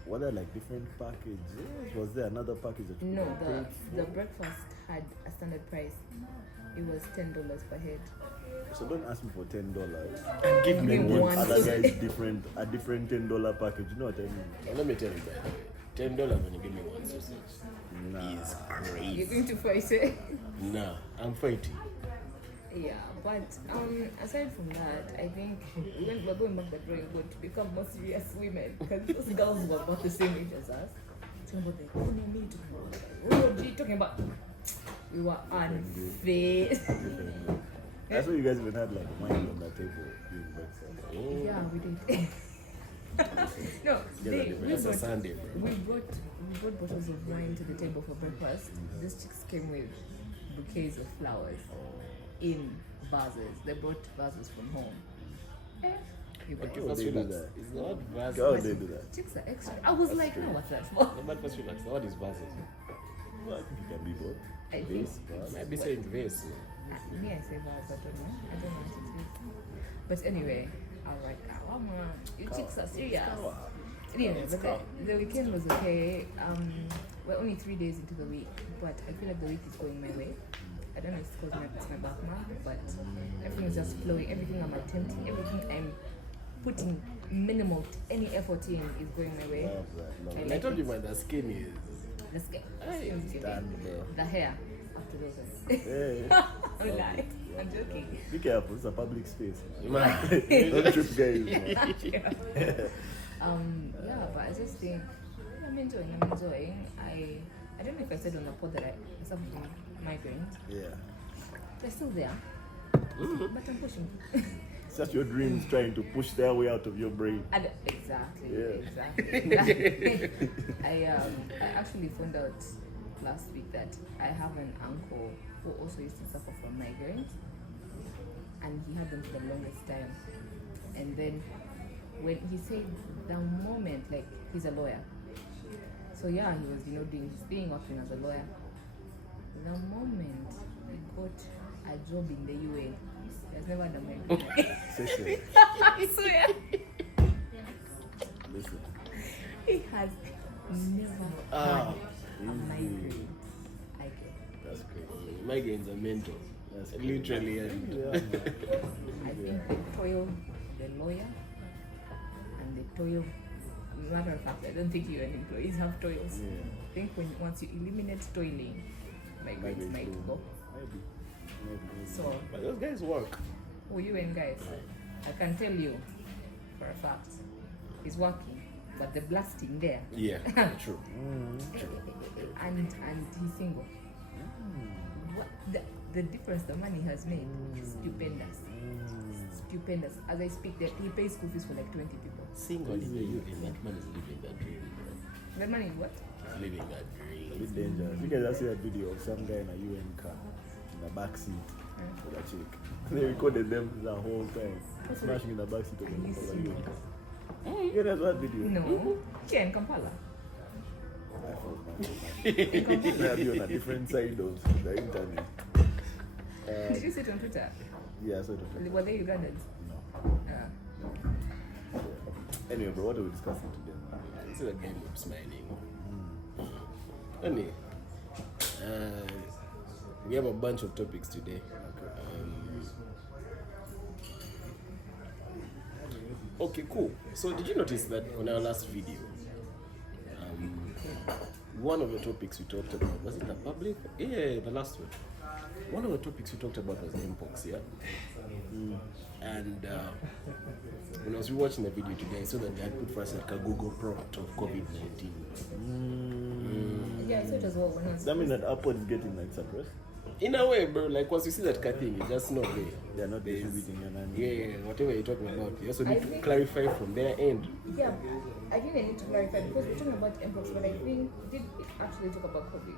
were there like different packages? Was there another package that you No, could have the paid breakfast had a standard price. It was $10 per head. for? So don't ask me for $10. And give me Give me one. one. Other guys a different $10 package. You know what I mean? And let me tell you, by the way, $10 when you give me one sausage Nah. is You're crazy. going to fight it. Nah, I'm fighting. Yeah, but aside from that, I think we're going back to the drawing board to become more serious women, because those girls were about the same age as us. Talking about the economy, talking about we were unfit. That's why you guys even had like wine on that table during breakfast. Yeah, we did. No, That's a Sunday, bro. we brought bottles of wine to the table for breakfast. These chicks came with bouquets of flowers in vases. They brought vases from home. You guys. Okay, well, First they do relax. that. It's not vases. How would they do that? Chicks are extra. I was like, no, what's that for? No, but first relax. What is vases? Well, I think it can be both. I think. Vase, vase. Might be saying vase. Me, I say vase. I don't know. I don't know what it is. But anyway, I was like, oh man, you chicks are serious. Anyway, but the weekend was okay. We're only 3 days into the week, but I feel like the week is going my way. I don't know if it's because it's my back month, but everything is just flowing. Everything I'm attempting, everything I'm putting minimal any effort in is going my way. Love that, love I And that. I told you, man, the skin is. Let's get Stand, bro. the hair after those. Hey, I'm lying. I'm joking. be careful, it's a public space. Man. Don't trip guys. Man. Yeah, but I just think I'm enjoying. I don't know if I said on the pod that I suffer from migraines. Yeah. They're still there. But I'm pushing. It's just your dreams trying to push their way out of your brain. Exactly. Yeah. Exactly. I actually found out last week that I have an uncle who also used to suffer from migraines, and he had them for the longest time. And then when he said the moment, like he's a lawyer, so yeah, he was doing his thing, working as a lawyer. The moment he got a job in the UN, he has never had a migraine. Session. I swear. Listen. He has never Ah, had a migraine. I get. That's crazy. Migraines are mental. That's Literally. And Yeah, man. I think they toil the lawyer and they toil. Matter of fact, I don't think UN employees have toils. Yeah. I think once you eliminate toiling, migraines might go. Maybe. So, But those guys work. who UN guys, I can tell you for a fact, he's working, but the blasting there, Yeah, true. and he's single. What the difference the money has made is stupendous. Stupendous. As I speak, he pays school fees for like 20 people. Single in the UK, that man is living that dream, bro. That money is what? He's living that A dream. bit dangerous. You guys have seen that video of some guy in a UN car in the back seat with a chick. They recorded them the whole time, smashing in the back seat of Are you the serious? UN car. You guys have that video? No. Yeah, in Kampala. Maybe on a different side of the internet. Did you see it on Twitter? Yeah, so it Were they Ugandans? no. Yeah. Anyway, bro, what are we discussing today? This is a game of smiling. Anyway, we have a bunch of topics today. Okay, cool. So did you notice that on our last video, one of the topics we talked about, was it the public? Yeah, the last one. One of the topics we talked about was mpox, yeah? And when I was rewatching the video today, I saw that they had put for us like a Google prompt of COVID-19. Yeah, I saw it as well when I was. Does that mean that Apple is getting like suppressed? In a way, bro, like once you see that thing, you just know They're not distributing your name. yeah, whatever you're talking about. You also I need to think- clarify from their end. Yeah, I think I need to clarify because we're talking about mpox, but I think did it actually talk about COVID?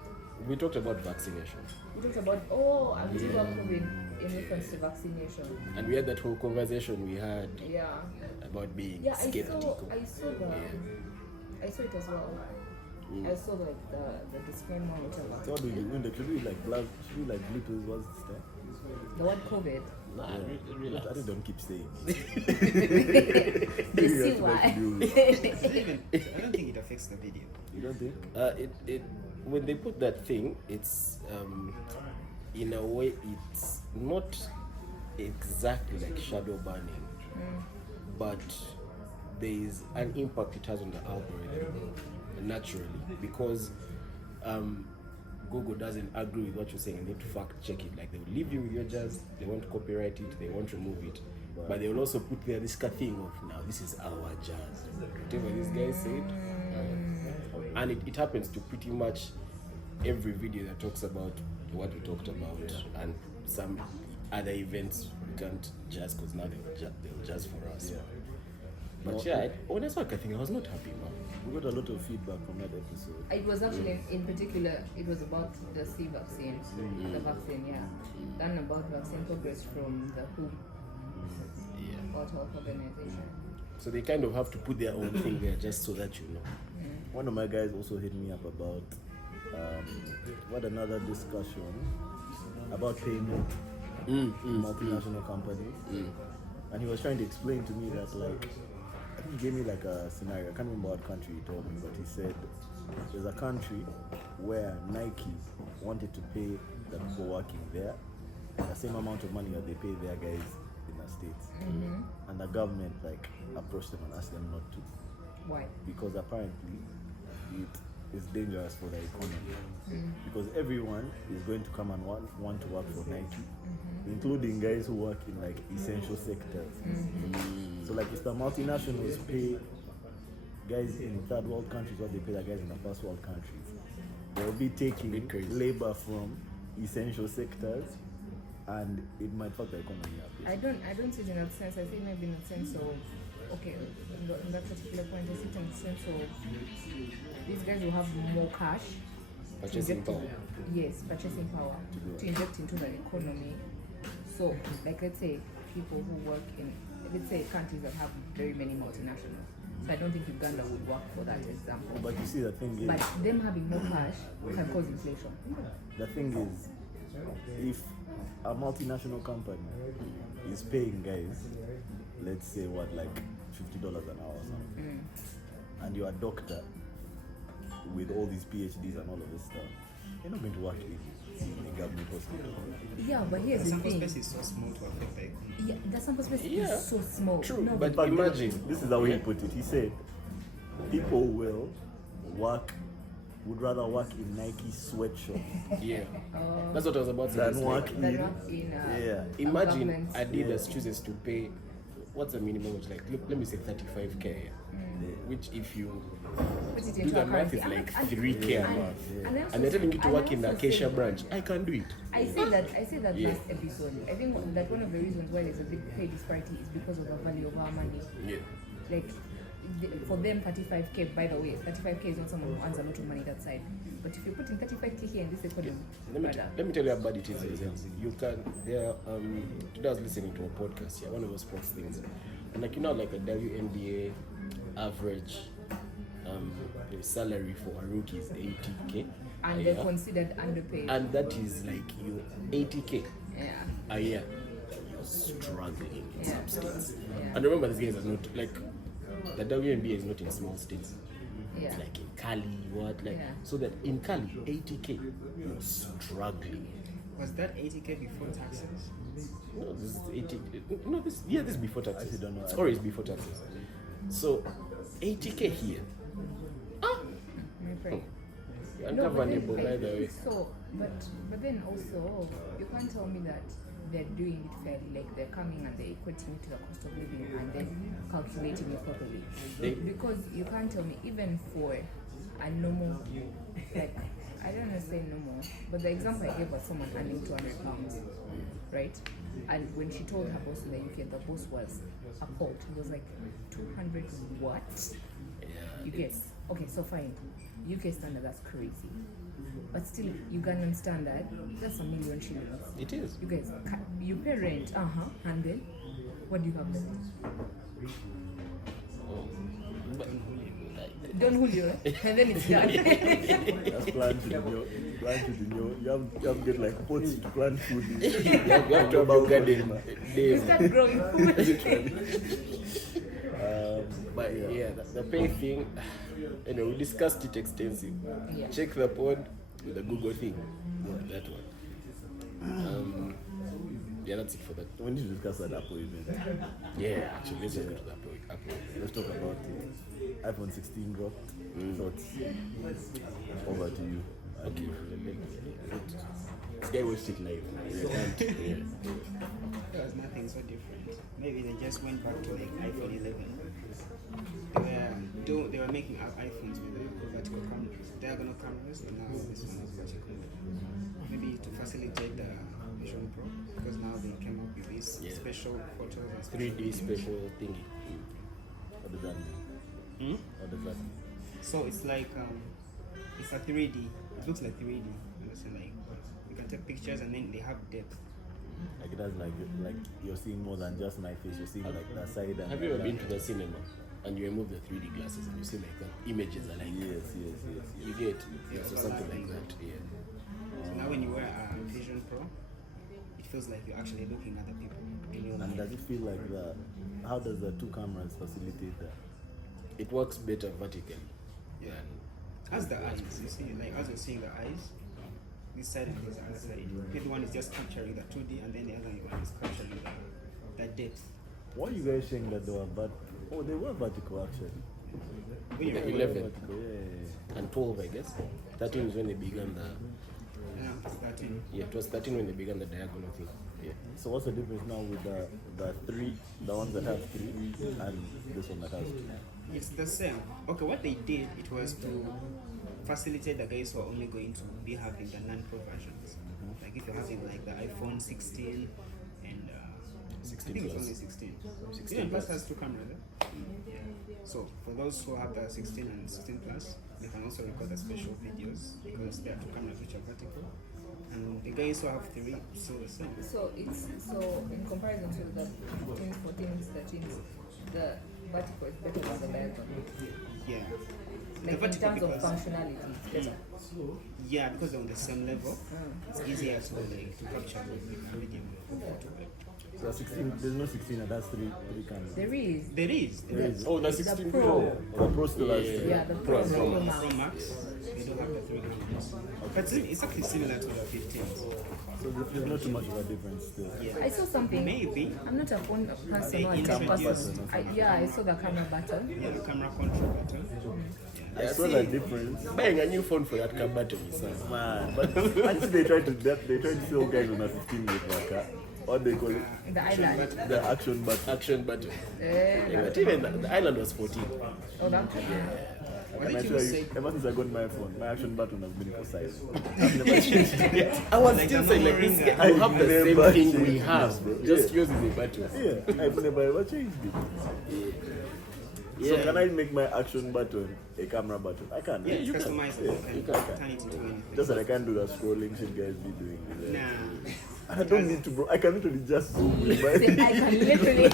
We talked about vaccination. We talked about I'm talking about COVID in reference to vaccination. And we had that whole conversation we had Yeah. about being Yeah, I skeptical. saw it as well. I saw like the disclaimer or So whatever. what do you do? Should we like blast? Should we like bleep what's the step? The word COVID. Nah, I just don't keep saying. You see why? I don't think it affects the video. You don't think? It when they put that thing, it's in a way it's not exactly like shadow banning, but there is an impact it has on the algorithm naturally because Google doesn't agree with what you're saying. They need to fact check it. Like they will leave you with your jazz, they won't copyright it, they won't remove it. But they will also put there this thing of now this is our jazz. Whatever this guy said. And it happens to pretty much every video that talks about what we talked about and some other events we can't jazz because now they'll jazz for us. Yeah. But yeah, when I saw it, I think I was not happy, man. We got a lot of feedback from that episode. It was actually, in particular, it was about the C vaccine, the vaccine, yeah. Then about vaccine progress from the WHO, World Health Organization. So they kind of have to put their own thing there just so that you know. One of my guys also hit me up about what another discussion about payment multinational companies, and he was trying to explain to me that like I think he gave me like a scenario. I can't remember what country he told me, but he said there's a country where Nike wanted to pay the people working there the same amount of money that they pay their guys in the States, and the government like approached them and asked them not to. Why? Because apparently it is dangerous for the economy. Because everyone is going to come and want to work for Nike, including guys who work in like essential sectors. So like if the multinationals pay guys in third world countries what they pay the guys in the first world countries, they'll be taking labor from essential sectors and it might fuck the economy up. I don't see it in that sense. I think maybe in the sense of in that particular point, I see it in the sense of these guys will have more cash. Purchasing power. Yes, purchasing power to inject into the economy. So, like let's say people who work in, let's say countries that have very many multinationals. So I don't think Uganda would work for that example. But you see the thing is, But them having more cash can cause inflation. the thing is, if a multinational company is paying guys, let's say what, like $50 an hour or something, and you're a doctor with all these PhDs and all of this stuff, you're not going to work in a government hospital. Yeah, but here's The the sample thing. space is so small to affect the economy. Yeah, the sample space Yeah, is so small. true, No, but But imagine. this is how he put it. He said, people would rather work in Nike sweatshops Yeah. That's what I was about to than say. work that in. work in Yeah. Imagine government. Adidas chooses to pay what's the minimum wage, like let me say 35k, which if you put it do into the a math is currency. like And- 3k a and- month, and I also and they're telling you to say- work and in the I also say Acacia that- branch. I can do it. I say that Yeah. last episode. I think that one of the reasons why there's a big pay disparity is because of the value of our money. Yeah. Like for them, 35k. By the way, 35k is not someone who earns a lot of money that side. But if you're putting 35k here in this economy, Let me tell you how bad it is. You can. There. Today I was listening to a podcast. Yeah, one of those sports things, and like like a WNBA average salary for a rookie is 80k. and they're considered underpaid. And that is like you 80k Yeah. a year. You're struggling in Yeah. some states. Yeah. And remember, these guys are not like the WNBA is not in small states. Yeah. It's like in Cali, Yeah. so that in Cali 80k, you're struggling. Was that 80k before taxes? No, this is 80. No, this is before taxes. I don't know. It's always before taxes. So 80k here. I'm afraid. No, but then Ungovernable, I by the way. think so, but then also you can't tell me that they're doing it fairly, like they're coming and they're equating it to the cost of living and then calculating it properly. Because you can't tell me even for a normal, like I don't want to say normal, but the example I gave was someone earning £200, right? And when she told her boss in the UK, the boss was appalled. He was like, 200 what? You guess? Okay, so fine. UK standard, that's crazy. But still, Ugandan standard, that's $1 million shillings. It is. You guys, you pay rent, and then what do you have left? Don't Julio, and then it's done. That's plant in your. You have to get like pots to plant food in. You have to have your garden. You start growing food. But yeah, the pay thing, we discussed it extensively. Yeah. Check the pod with the Google thing. Yeah, that one. Yeah, that's it for that. We need to discuss that Apple event. Yeah, actually, let's just go to the Apple. Let's talk about it. iPhone 16 dropped. Thoughts? Over to you. Okay. This guy watched it live. Yeah. There was nothing so different. Maybe they just went back to like iPhone 11. They were making iPhones with the vertical cameras, diagonal cameras, and now this one is vertical. Maybe to facilitate the Vision Pro, because now they came up with these special photos and special 3D special thingy. What does that mean? What does that mean? So it's like it's a 3D. It looks like 3D. So like you can take pictures and then they have depth. Like it has like you're seeing more than just my face. You're seeing like the side. And Have you ever been to the cinema and you remove the 3D glasses and you see like the images are like Yes. you get so something like that. Yeah. So now when you wear a Vision Pro, it feels like you're actually looking at the people in your And life. does it feel like that? How does the two cameras facilitate that? It works better vertically. Yeah. As the eyes, you see, like as you're seeing the eyes, this side and this other side. Maybe one is just capturing the 2D and then the other one is capturing the depth. Why are you guys saying that they were they were vertical actually. When The you 11 Vertical, yeah. and 12, I guess. 13 is when they began the. it's 13. Yeah, it was 13 when they began the diagonal thing. Yeah. So what's the difference now with the three, the ones that have three, and this one that has two? It's the same. Okay, what they did, it was to facilitate the guys who are only going to be having the non-pro versions. Like if you're having like the iPhone 16 and 16 I think it's plus. only 16. 16 16 plus plus. has two cameras. Yeah. So for those who have the 16 and 16 plus, they can also record the special videos because there are two cameras which are vertical. And the guys who have three, so the same. So in comparison to the 15s, 14s, 13s, the vertical is better than the diagonal. Yeah. Like in vertical terms of because- functionality, it's better. Yeah, because they're on the same level, it's easier to capture the video photo. So 16, there's no 16 that has three cameras. There is. There is. Oh, the The 16 Pro. Pro. The Pro still has three. Yeah, the Pro and the Pro Max. Pro Max, they don't have the 3 cameras. But it's actually similar to the 15s. So there's not too much of a difference still. Yeah. I saw something. Maybe. I'm not a phone person They or a tech introduced- person. I saw the camera button. Yeah, the camera control button. I saw the difference. Buying a new phone for that car button is Man, but actually they tried to sell guys on a 15 with like what they call it, The island. the action button. action button. Eh, Yeah, but even the island was 14. oh, that. And I did tell you you, say? ever since I got my phone, my action button has been for size. I've never changed it. I was Like still the saying like Moringa. this guy, you have the I've same never thing we changed have. this, bro. Just Yeah. yours is a button. Yeah, I've never ever changed it. So Yeah. can I make my action button a camera button? I can. Yeah, you can. customize it. You can turn it into anything. Just that I can't do the scrolling shit guys be doing. Nah. And I don't need to, bro. I can literally just zoom in my I can literally.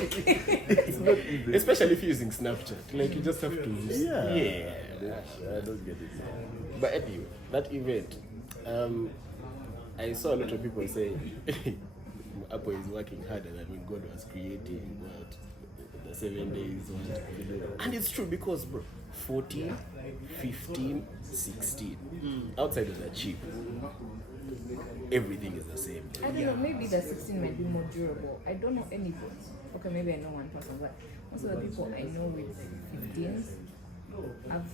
It's not easy. Especially if you're using Snapchat. Like you just have to Yeah. Yeah. I don't get it. But anyway, that event, I saw a lot of people say Apple is working harder than when God was creating the 7 days. And it's true because, bro, 14, 15, 16, outsiders are cheap. Everything is the same. I don't know, maybe the 16 might be more durable. I don't know any phones. Okay, maybe I know one person, but most of the people I know with 15s, have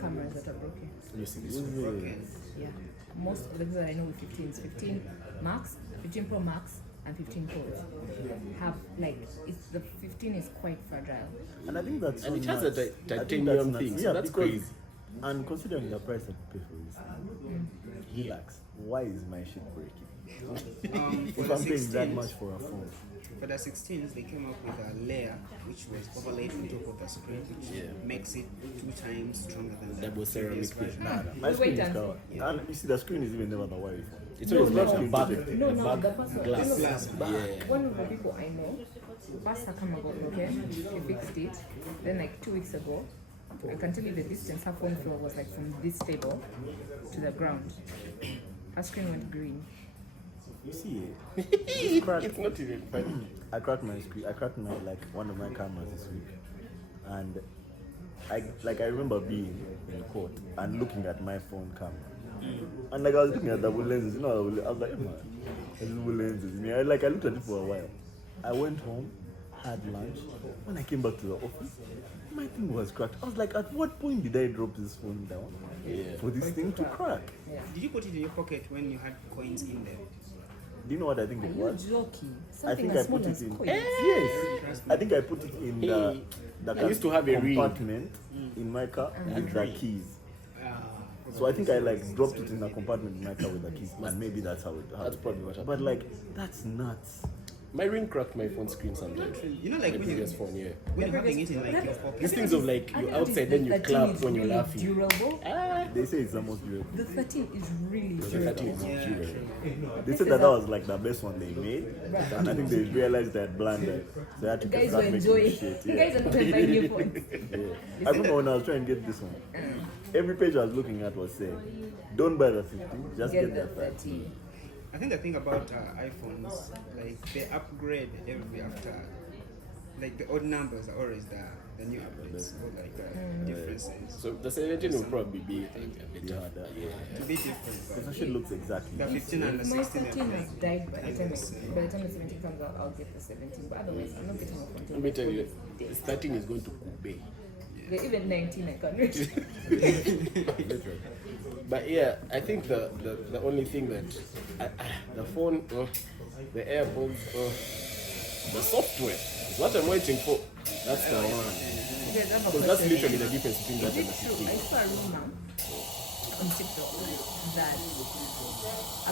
cameras that are broken. You see this? Broken. Yeah. Most of the people that I know with 15s, 15 Max, 15 Pro Max, and 15 Pros have the 15 is quite fragile. And I think that's And it so has a nuts. I think titanium that's thing, nuts. so Yeah, that's because- crazy. And considering the price I pay for this thing, relax. Why is my shit breaking? For If the I'm paying that 16s, much for a phone. For the 16s, they came up with a layer which was overlaid on top of the screen, which makes it 2 times stronger than the Double ceramic previous thing. version. My Wait screen is and covered. And you see, the screen is even never the Wi-Fi. It's always No, not no. the back. No, the back the person. glass. Glass. Yeah. One of the people I know, Basta come about, okay? She fixed it. Then 2 weeks ago, I can tell you the distance her phone floor was from this table to the ground. Her screen went green. You see, it's cracked. It's not even funny. I cracked my screen. I cracked my one of my cameras this week, and I remember being in court and looking at my phone camera, and I was looking at double lenses. I was like, man, double lenses. I looked at it for a while. I went home, had lunch. When I came back to the office, my thing was cracked. I was like, at what point did I drop this phone down for this thing to crack? Yeah. Did you put it in your pocket when you had coins in there? Do you know what I think Are it you was? joking? I Something think I as small put it as in. coins. Yes, I think I put it in the I used to have a ring. compartment in my car with the keys. So I think I dropped it in a compartment in my car with the keys, and maybe that's how it. That's probably what happened. But that's nuts. My ring cracked my phone screen sometimes. You know, My when you previous phone, yeah. when you're having it in your pocket. These things of you're outside, then you clap when you're laughing. Durable. They say it's the most durable. The 13 is really The durable. 13 is Yeah, zero. true. They said that was the best one they made, and I think they realized they had blundered. So they had to Guys start were making enjoying. shit. You guys are not buying new phones. I remember when I was trying to get this one. Every page I was looking at was saying, "Don't buy the 15, just Get get the the 13. I think the thing about iPhones, they upgrade every after, the odd numbers are always the new updates, or the differences. So the 17 will probably be a bit Yeah, tougher. To be different, Because but the shit looks exactly. the 15 and the My 16 13 are has died by the time the 17 comes out. I'll get the 17, but otherwise I'm not getting a phone. Let me tell you, this 13 is going to Kobe. Even 19, I can't reach. Literally. But yeah, I think the only thing that the phone, the AirPods, the software is what I'm waiting for. That's the one. Guys, I have a Because that's question. literally the difference between that Is and it the true? 15. I saw a rumor on TikTok that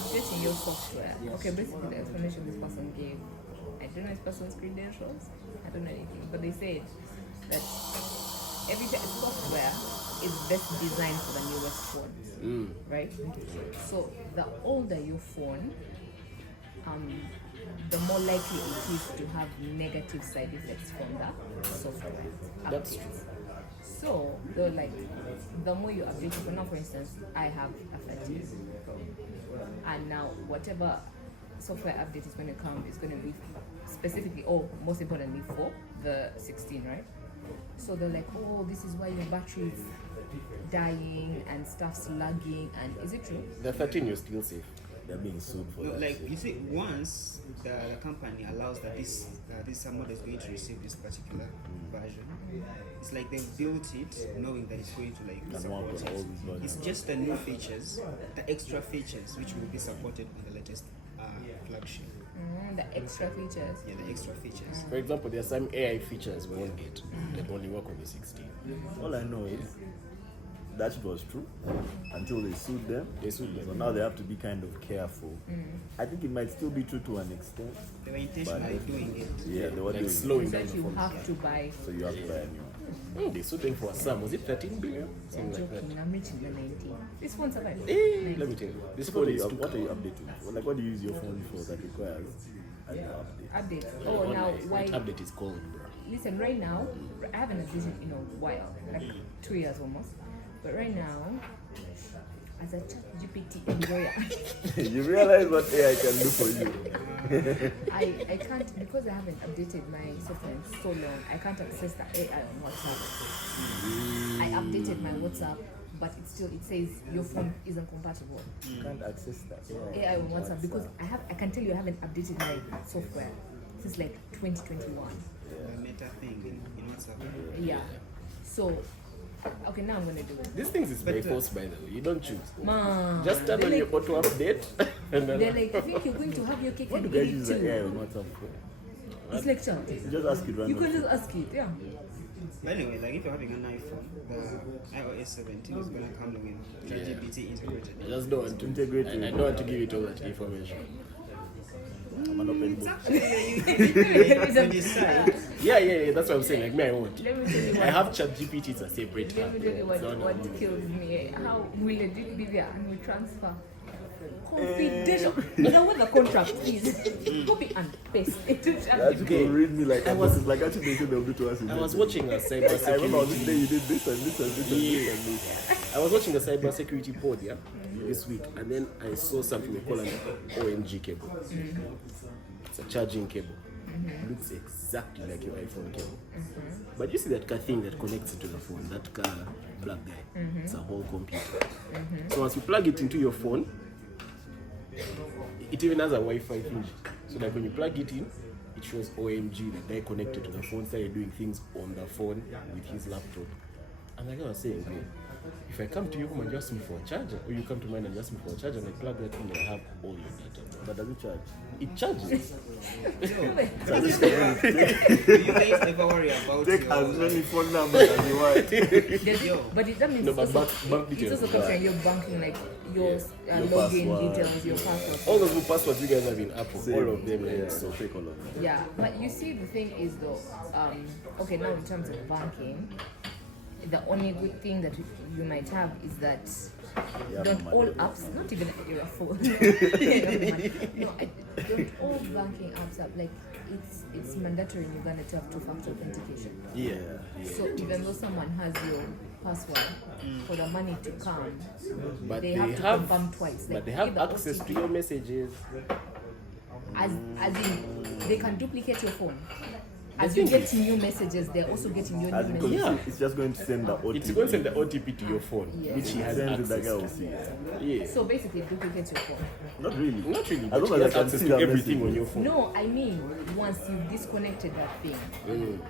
updating your software. Okay, basically the explanation this person gave. I don't know this person's credentials. I don't know anything, but they said that every software is best designed for the newest phones, right? So the older your phone, the more likely it is to have negative side effects from the software That's updates. So they're the more you update it, now for instance, I have a 13, and now whatever software update is going to come is going to be specifically, or most importantly, for the 16, right? So they're like, oh, this is why your battery is dying and stuff's lagging, and is it true? The 13 you're still safe. They're being sued for No, that. shit. you see, once the company allows that this someone is going to receive this particular version, it's like they've built it knowing that it's going to Can support work on all it. these versions. It's just the new features, the extra features which will be supported on the latest flagship. The extra features. Yeah, the extra features. For example, there are some AI features we won't get that only work on the 16. All I know is that shit was true until they sued them. They sued them. So now they have to be kind of careful. I think it might still be true to an extent. They were intentionally doing it. Yeah, they were Like doing it. slowing So down that the you phone. have to buy. So you have to buy a new one. They sued them for a sum. Was it 13 billion? I'm Something like that. joking. I'm reaching the 19. This phone survives. Let me tell you, this What phone are is you, too what are you updating for? What do you use your phone for that requires a new update? Updates. Oh, now why? What update is called, bro? Listen, right now, I haven't updated in a while, like 2 years almost. But right now, as a chat GPT enjoyer, You realize what AI can do for you. I can't, because I haven't updated my software in so long, I can't access the AI on WhatsApp. I updated my WhatsApp, but it says your phone isn't compatible. You can't access that. AI on WhatsApp because I can tell you I haven't updated my software since like 2021. The meta thing in WhatsApp. Yeah. So Okay, now I'm gonna do it. These things is by force, by the way. You don't choose. Man, Just turn on your auto update. And they're then like, I think you're going to have your cake What do and guys eat use it the AI too. on WhatsApp for? It's like chat. You just ask it You randomly. can just ask it, yeah. But anyway, like if you're having an iPhone, the iOS 17 is gonna come with ChatGPT integrated. I just don't want to Integrate I it. don't want to give it all that information. I'm an open book. You decide. Yeah. That's what I'm saying. Like me, I won't. Let me tell you I what. have ChatGPT. It's a separate Let app. me tell you It's not what kills me. How will it be there and we transfer? Confidential. You know what the contract is? Copy and paste it to That's ChatGPT. people read me like I was- it's like actually they say they'll do to us. in I was Netflix. watching a I remember on this day cybersecurity. you did this and this and this and this and this. I was watching a cybersecurity pod, this week, and then I saw something they call an OMG cable. It's a charging cable. Looks exactly like your iPhone cable. But you see that car thing that connects it to the phone, that car plug guy. It's a whole computer. So once you plug it into your phone, it even has a Wi-Fi thing. So that when you plug it in, it shows OMG, the guy connected to the phone, started doing things on the phone with his laptop. And like I was saying, okay, if I come to your home and you ask me for a charger, or you come to mine and you ask me for a charger, and I plug that in, I have all your data. But does it charge? It charges. Do you guys ever worry about Take your, as many phone numbers as you want. But that means No, but also, bank it's details. also capturing your banking, like your Your login password. details, your password. All those passwords you guys have in Apple, Same. all of them. Yeah, Like, so take all of them. Yeah, but you see, the thing is though, okay, now in terms of banking, the only good thing that you might have is that Yeah, don't no all money. apps, not even your phone. No, don't all banking apps have like it's mandatory in Uganda to have two-factor authentication. yeah. So even though someone has your password for the money to come, But they have to confirm twice. But Like, they have give the access to OTP. your messages. As in, they can duplicate your phone. As The you thing get new messages, they're also getting your As new because messages. Yeah. it's just going to send the OTP. It's going to send the OTP to your phone, Yeah. which he has Send it, the access guy will to. see it. Yeah. So basically, it duplicates your phone. Not really. Not really, As but long he as I has can access see to the everything on messages. your phone. No, I mean, once you've disconnected that thing,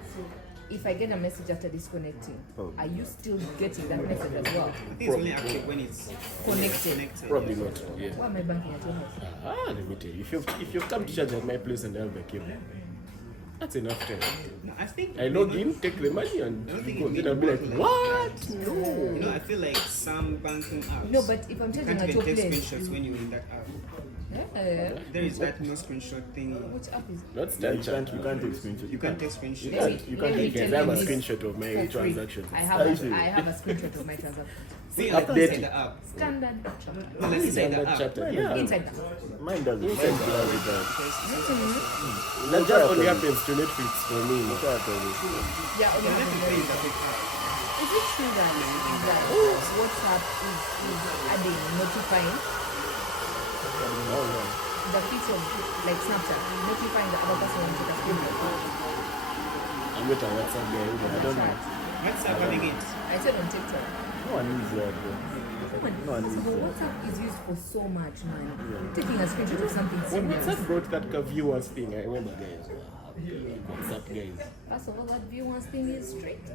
if I get a message after disconnecting, Oh. are you still getting that message as well? I think it's only active when it's Connected. Probably not. Yeah. Why am I banking at your house? Let me tell you, if you've come to charge at my place and I have the cable, that's enough time. No, I think I log in, take the money, and I don't you think go. it Then I'll be like, really works what? You No. know, I feel like some banking apps. No, but if I'm you charging can't at even your take place, screenshots when you're in that app. yeah. There is that no screenshot thing. Which app is? Not Yeah, you Snapchat. can't take screenshots. You can't take screenshots. Let me- you let can't me take Guys, tell I have you a this screenshot of my for free. transactions. I Are you have serious? a screenshot of my transaction. See, like Update inside it. the app. Standard charter. No, like inside the Standard app. charter. Yeah. Inside that. Mine doesn't. Mine does it. That just only happens to Netflix for me. Yeah, okay. You have to pay that big app. Is it true that WhatsApp is adding notifying the feature of like Snapchat, notifying the other person when you take a screenshot? I'm not a WhatsApp guy. I don't know. What's up having it? I said on TikTok. No one needs that, bro. No one needs So that. WhatsApp is used for so much, man. Taking a screenshot of something When serious. WhatsApp brought that viewers thing, I remember, guys. WhatsApp guys. First of all, that viewers thing is strict.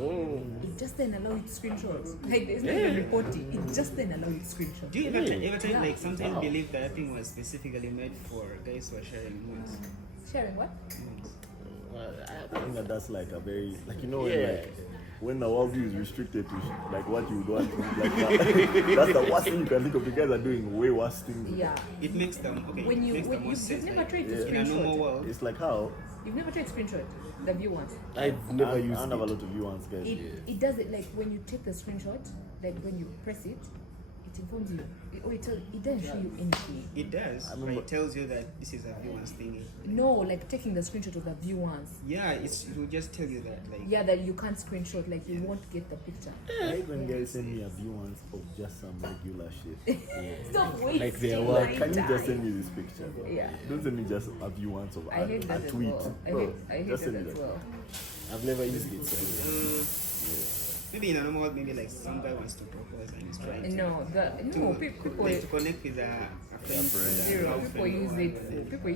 Oh. It just then allow you to screenshot. Like there's no even reporting. It just then allow you to screenshot. Do you ever try, Yeah. like sometimes believe that thing was specifically made for guys who are sharing movies? Sharing what? Well, I think that's like a very, like, you know, when, Yeah. like, when the worldview is restricted to like what you would want to do, like that, that's the worst thing you can think of. You guys are doing way worse things. Yeah. It makes them okay. When it you makes the when most you've sense. never Like, tried to in a normal screenshot. world, It's like how You've never tried screenshot the view ones. I've never I used don't have a it. lot of you ones, guys. It does it like when you take the screenshot, like when you press it, it informs you. It doesn't show you anything. it does. I But remember- it tells you that this is a viewers thingy. No, like taking the screenshot of the view ones. Yeah, it will just tell you that. Like, Yeah, that you can't screenshot, like you won't get the picture. I hate when guys send me a view ones of just some regular shit. Stop wasting Like they are my working. Can you just time. send me this picture? Yeah. Don't send me just a view once of I hate a that as tweet. well. I Bro, hate just that send me as that. well. I've never used it. So Maybe in a normal, maybe like some guy wants to propose and he's trying to, No, people like, to connect with a friend. zero. People use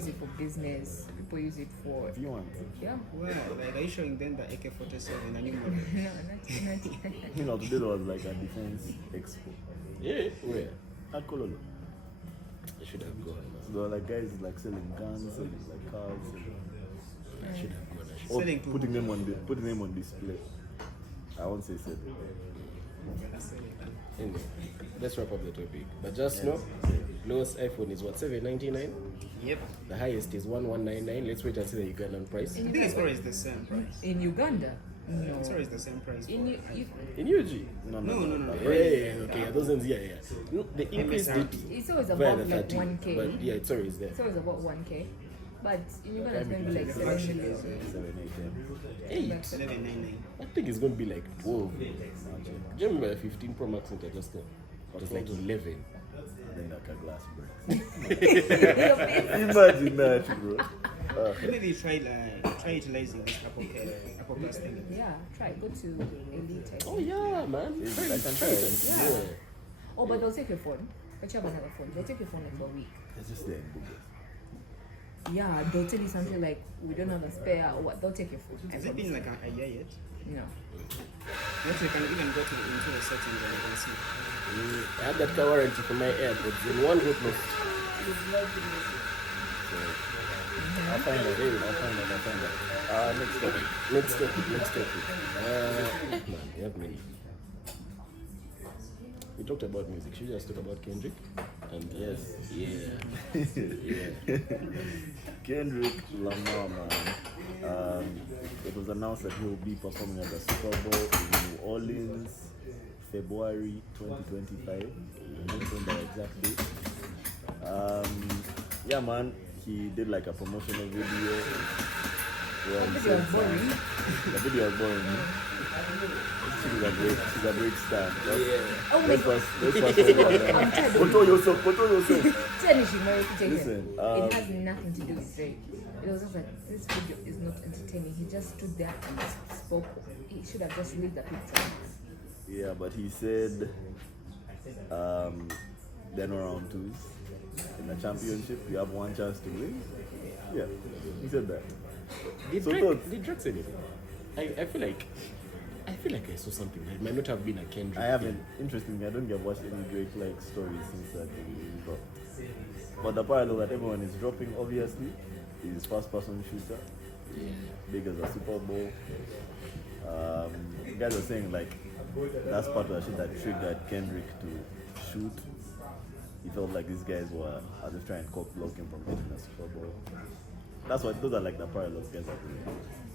it for business. People use it for If you want. yeah. Wow, like are you showing them the AK-47 and you model? No, not. You know, today there was like a defense expo Yeah, where? at Kololo. I should have gone. So there were like guys like selling guns, selling like cars, I should have gone. or Selling to putting them on display. I won't say selling. Anyway, let's wrap up the topic. But just know, lowest iPhone is what, $799? Yep. The highest is $1199. Let's wait and see the Ugandan price. I think it's always the same price. In Uganda, no. It's always the same price. In UG? No. Yeah, okay, those ones, yeah. No, the increase did It's always via about the like 30, 1K. but yeah, it's always there. It's always about 1K. But in Uganda, it's going to be like 7 million. 8. 1199. I think it's going to be like 12. Do you remember the 15 Pro Max that just came? It was like 11. Then like a glass breaks. Imagine that, bro. Maybe try utilizing this Apple Plus thing. Yeah, try. Go to Elite. Oh yeah, man. I can try it. Yeah. Oh, but they'll take your phone. But you have another phone. They'll take your phone like for a week. It's just there in Google. Yeah, they'll tell you something like, we don't have a spare or what. They'll take your phone. Has it been like a year yet? No. Not you can even go into the settings and you can see. I had that car warranty for my AirPods in one route lost. I'll find that. Next topic. Man, you have many. We talked about music. Should we just talk about Kendrick? And yeah. Kendrick Lamar, man. It was announced that he will be performing at the Super Bowl in New Orleans, February 2025. I don't know the exact date. Yeah, man. He did like a promotional video. Where he said, the video was boring. She's a great star. Oh my God. I'm tired. Photo yourself. Listen, Listen, it has nothing to do with Drake. It was just like, this video is not entertaining. He just stood there and spoke. He should have just read the picture. Yeah, but he said they're not round twos. In the championship, you have one chance to win. Yeah, he said that. Did Drake say anything? I feel like I saw something. It might not have been a Kendrick. I haven't. Interestingly, I don't get watched any Drake like stories since that video dropped. But the parallel that everyone is dropping, obviously, is first-person shooter. Yeah. Big as a Super Bowl. You guys are saying like that's part of the shit that triggered Kendrick to shoot. He felt like these guys were as if trying to block him from getting a Super Bowl. Those are like the parallels guys are doing.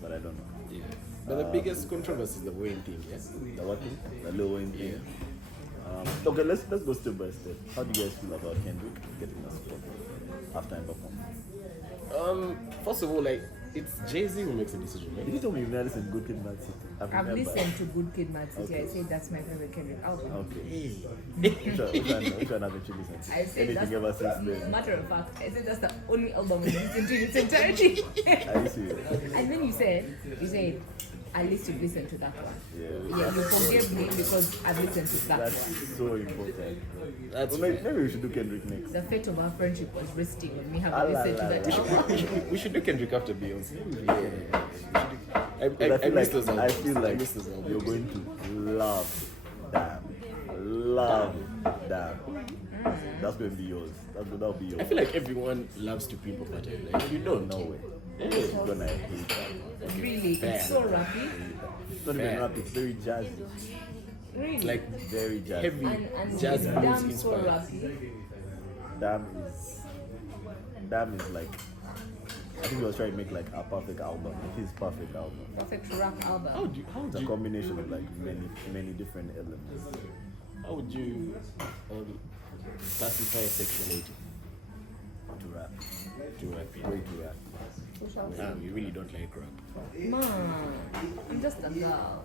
But I don't know. Yeah. But the biggest controversy is the Wayne thing, yes? The what thing? The Lil Wayne thing. Okay, let's go step by step. How do you guys feel about Kendrick getting a Super Bowl halftime performance? First of all, like, it's Jay-Z who makes the decision, right? Did you tell me you've never listened to Good Kid, Mad City? I've listened to Good Kid, Mad City. I say that's my favorite Kendrick album. Okay. Which one haven't you listened to? I say Anything that's, ever since then? matter of fact, I said that's the only album I listened to in its entirety. Are you serious? And then you said, at least you've listened to that one. Yeah. Yeah, you forgive me because I've listened to that That's one. so important. That's Well, maybe we should do Kendrick next. The fate of our friendship was resting on me having Allah, listened to that Allah. album. we should do Kendrick after Beyoncé. Yeah. I feel like you're going to love Damn. That's going to be yours. That'll be yours. I feel like everyone loves to pimp a pattern. Like, you don't know it. It's gonna hate that. Really, it's so rappy. It's not even rap, it's very jazzy. Really. Like, Very jazzy. heavy and jazz blues damn so inspired. rappy. Damn is like, I think he was trying to make like a perfect album, like his perfect album. Perfect rap album. How It's would a you combination of like many different elements. classify sexuality To rap. to rap? Yeah. Way to rap. Nah, we really don't like rap. Man, I'm just a girl.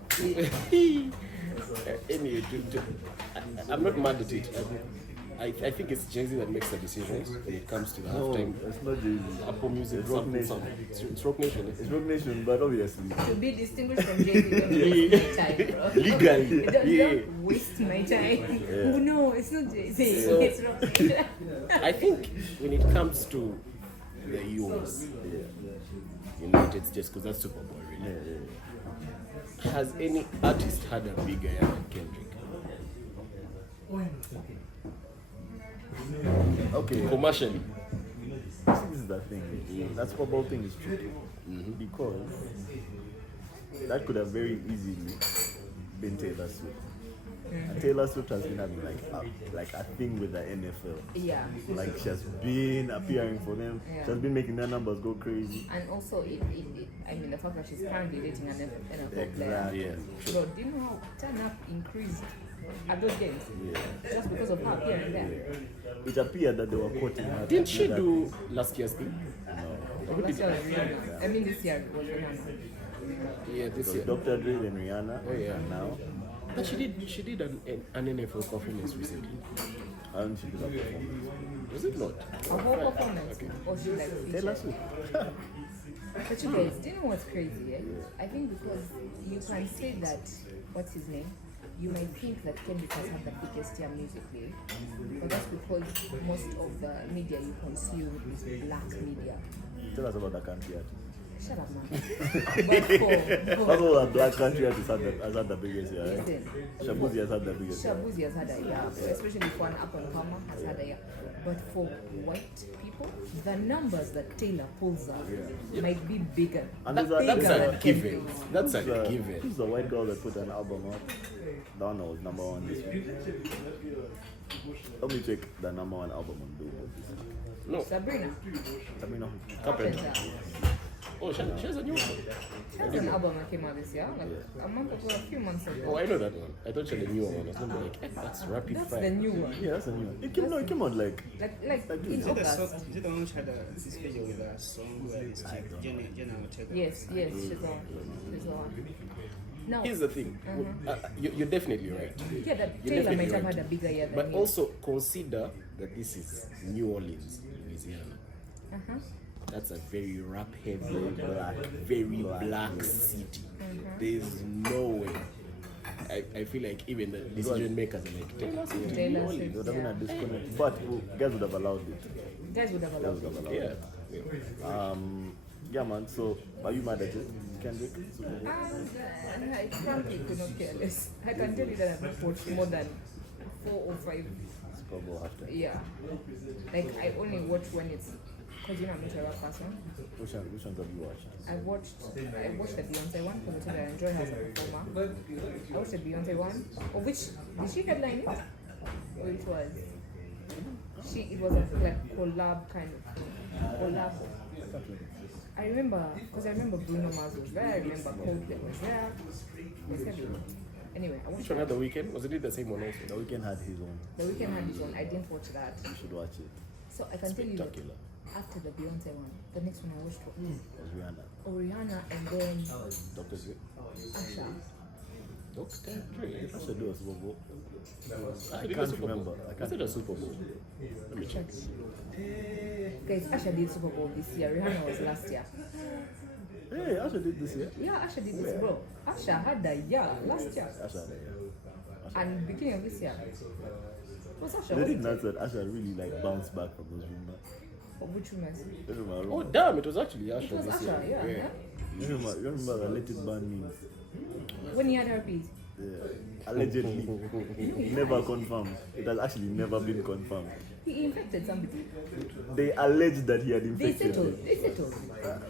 Anyway, I'm not mad at it. I think it's Jay-Z that makes the decisions when it comes to the No, halftime. it's not Jay-Z. Apple Music, It's Rock something, Nation. something. It's Rock Nation. It's Rock Nation, but obviously. To be distinguished from Jay-Z, don't waste my time, bro. Legally, Don't waste my time. Oh no, it's not Jay-Z. So- It's Rock Nation. I think when it comes to the US, United States, because that's Super Bowl, really. Has any artist had a bigger year than Kendrick? Okay. Commercially. This is the thing. That Super Bowl thing is tricky because that could have very easily been Taylor Swift. And Taylor Swift has been having like a thing with the NFL. Yeah. Like she has been appearing for them. Yeah. She has been making their numbers go crazy. And also, I mean, the fact that she's currently dating an NFL player. Exactly. Yeah. So, do you know how turn up increased at those games? Yeah. Just because of her appearing there. It appeared that they were quoting her. Didn't she that- do last year's thing? Oh, last year was Rihanna. I mean, this year was Rihanna. Yeah, this So year. Dr. Dre and Rihanna. Oh, yeah. And now, But she did an NFL performance recently. and she did a performance. Was it not? A whole performance. Or she like featured. Taylor Swift. But you guys, do you know what's crazy? I think because you can say that, what's his name? You might think that Kendrick has had the biggest year musically, but that's because most of the media you consume is black media. Tell us about the country artist. Shut up, man. But That's all the black country artist has had the biggest year, right? listen, Shabuzi has had the biggest year. Shabuzi has had a year, especially for an up-and-comer has had a year. But for white people, the numbers that Taylor pulls out might be bigger. And But there's a- bigger That's than a given. Kendrick's. That's a Who's given. the white girl that put an album out? That one was number one this week. Help me check the number one album on Billboard this week. No, Sabrina, Sabrina. Carpenter. Oh, she has a new one. she has an album that came out this year, like a month ago, a few months ago. Oh, I know that one. I thought she had a new one. I was gonna be like, that's rapid That's fire. the new one. Yeah, that's a new one. It came out like Like in Is it August. the one which had this video with a song where this chick, Jenna Ortega? Yes, she's on. She's on. No. Here's the thing. You're definitely right. Yeah, that You're Taylor definitely might have right. had a bigger year than But him. also consider that this is New Orleans, Louisiana. That's a very rap heavy, very black city. There's no way. I feel like even the decision makers are like, Taylor Swift, New Taylor Orleans. it would have been a Yeah. disconnect. But guys would have allowed it. Guys would have Guys allowed would it. have allowed Yeah. it. Yeah, man. So, are you mad at it, Kendrick? Super Bowl? I frankly could not care less. I can tell you that I've watched more than 4 or 5. Super Bowl after. Yeah. Like, I only watch when it's, because you know I'm not a rap person. Which ones have you watched? I watched the Beyoncé one because I told her I enjoy her as a performer. I watched the Beyoncé one, of which did she headline it? Or it was it was a like collab kind of thing. Collab. I remember because I remember Bruno Mars was there. I remember Coldplay was there. Was there? Anyway, I watched Which one had the weekend? Was it the same one also? The Weeknd had his own. the Weeknd had his own. I didn't watch that. You should watch it. So I can tell you that Spectacular. after the Beyoncé one, the next one I watched was It was Rihanna. Rihanna and then Dr. Dre. Usher. Dr. Dre. I should do a Super Bowl. I can't remember. I I can't said a Super Bowl. Let me check. Guys, Usher did Super Bowl this year. Rihanna was last year. Hey, Usher did this year. Yeah, Usher did this, bro. Usher had a year last year Usher had a year. and beginning of this year. What's Usher? They Was did it? not that Usher really like bounced back from those rumors. Of which rumors? You remember, Oh, damn, it was actually It Usher was this Usher, year. yeah. you remember the Let It Burn memes? When he had herpes. Yeah. Allegedly. Never confirmed. It has actually never been confirmed. He infected somebody. They alleged that he had They infected settled. him. They settled.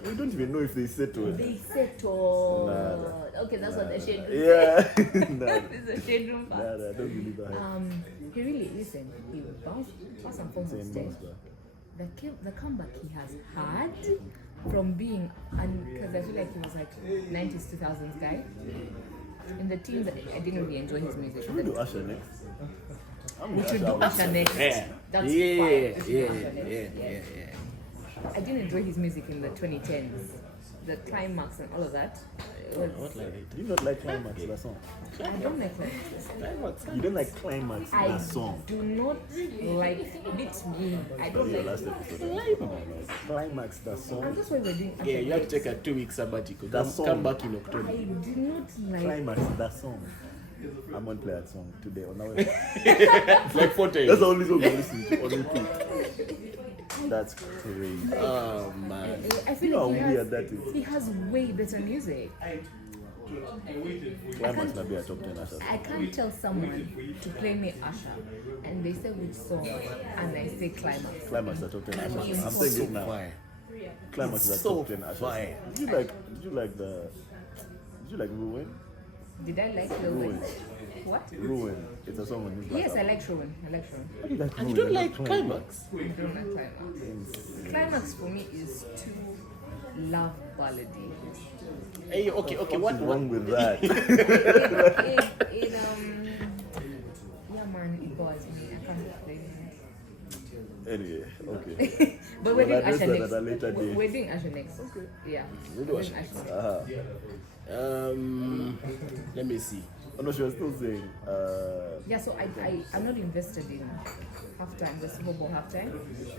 We don't even know if they settled. They settled. Nah. Okay, that's what the shade room Yeah. nah, That is the shade room nah, part. nah, don't believe that. He really, listen, he bounced first and foremost. Same bounce back. The comeback he has had from being, and because I feel like he was like 90s, 2000s guy. In the teens, I didn't really enjoy his music. Should we do Usher next? We should do Usher next. Yeah. That's Yeah, fine. We should do yeah, Usher next. yeah. I didn't enjoy his music in the 2010s. the climax and all of that. It was, What like Do you not like Climax, the song? I don't like climax. You don't like Climax, I the song? do not like beat me. I don't Your like last episode. Climax, the and song. that's why we're doing Yeah, you have to After take a 2-week sabbatical. That Come song. back in I October. do not like Climax, the song. I'm gonna play that song today on our way. Like 4 times. That's the only song I listen to on repeat. That's crazy. Oh man. I You feel know like how weird that is. he has way better music. Climax might be a top 10 artist. I can't tell someone to play me Usher and they say which song and I say climax. Climax is a top 10 I mean, artist. I'm saying it now. Fire. Climax is a so top 10 artist. fire. Did you like Ruin? Did I like Lil Ruin. Wayne? What? Ruin. It's a song on his Yes, I backup. like Rowan. I like Rowan. How do you like And you Ruin? don't like Climax? climax? I don't like climax. Climax for me is too love ballady. Hey, okay, What's wrong with that? Yeah man, it bothers me. I can't explain it. Anyway, okay. But we're We'll doing address Usher that next. at a later date. We're doing Usher next. Okay. Yeah. We'll do We're Usher doing next. Let me see. Oh no, she was still saying, Yeah, so I'm not invested in halftime, the Super Bowl halftime,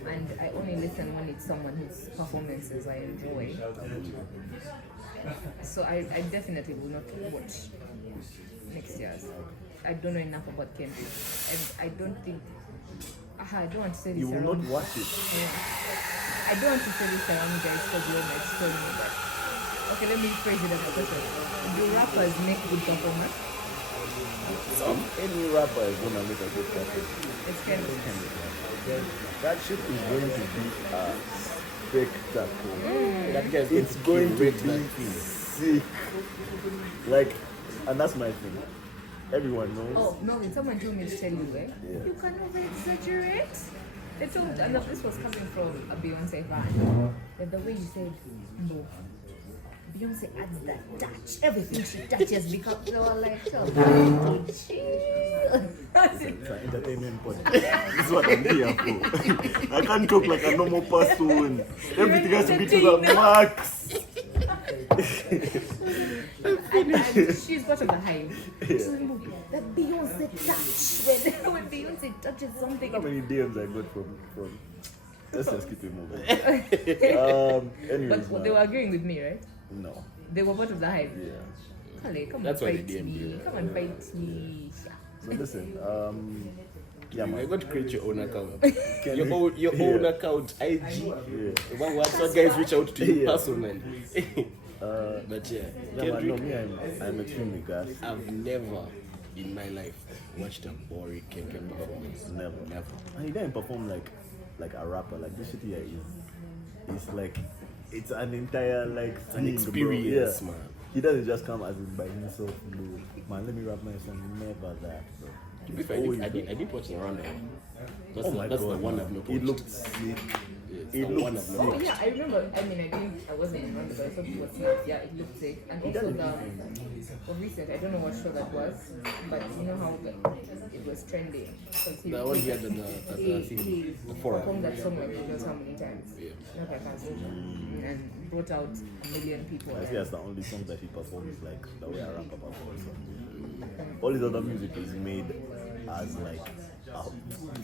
and I only listen when it's someone whose performances I enjoy. So I definitely will not watch next year's. I don't know enough about Kendrick, and I don't think. I don't want to say this you will around. not watch it. Yeah. I don't want to say this around you guys because you might tell me that. Okay, let me phrase it as a question. Do rappers make good performance? Any rapper is gonna make a good performance. It's Kendrick. That shit is going to be a spectacle. That guy's It's going to be that thing. sick. Like, and that's my thing. Everyone knows. Oh, Melvin, someone told me to tell you, eh? Yeah. You can over-exaggerate. They told, and this was coming from a Beyoncé fan. That the way you said, no. Beyoncé adds that touch. Everything she touches becomes, they were like, oh, chill. It's an entertainment podcast. This is what I'm here for. I can't talk like a normal person. Everything has to be to the max. and she's part of the hype. So, you know, that Beyoncé touch. When Beyoncé touches something, How many DMs I got from let's just keep it moving. Anyways, but they were agreeing with me, right? no. They were part of the hype. Yeah. Kale, come That's and why fight they DM'd me. you. Come and fight me. So listen, yeah, You're man. going to create your own account. Your Yeah. own account, IG. Yeah. What guys reach out to you Yeah. personally. But yeah, Yeah, man, no, Kendrick, me, I'm extremely gassed. I've never in my life watched a boring Kendrick performance. Never. And he didn't perform like a rapper. Like this shit here is like it's an entire like An thing, experience, bro. Yeah. man. He doesn't just come as in by himself. No, man, let me rap my song. Never that, bro. To be fair, Always I there. didn't watch the rundown. That's, Oh my that's god, the one man. I've not It watched. looked sick. It's It the one looked I've not Oh watched. yeah, I remember. I mean, I wasn't in London, but I thought it was nice. Yeah, it looked sick. And also the recent, I don't know what show that was, but you know how it was trending. The one he had the forum. performed that song like just how many times? Yeah. Not I can't say. And brought out a million people. I think that's the only song that he performs like the way a rapper performs. All his other music is made as like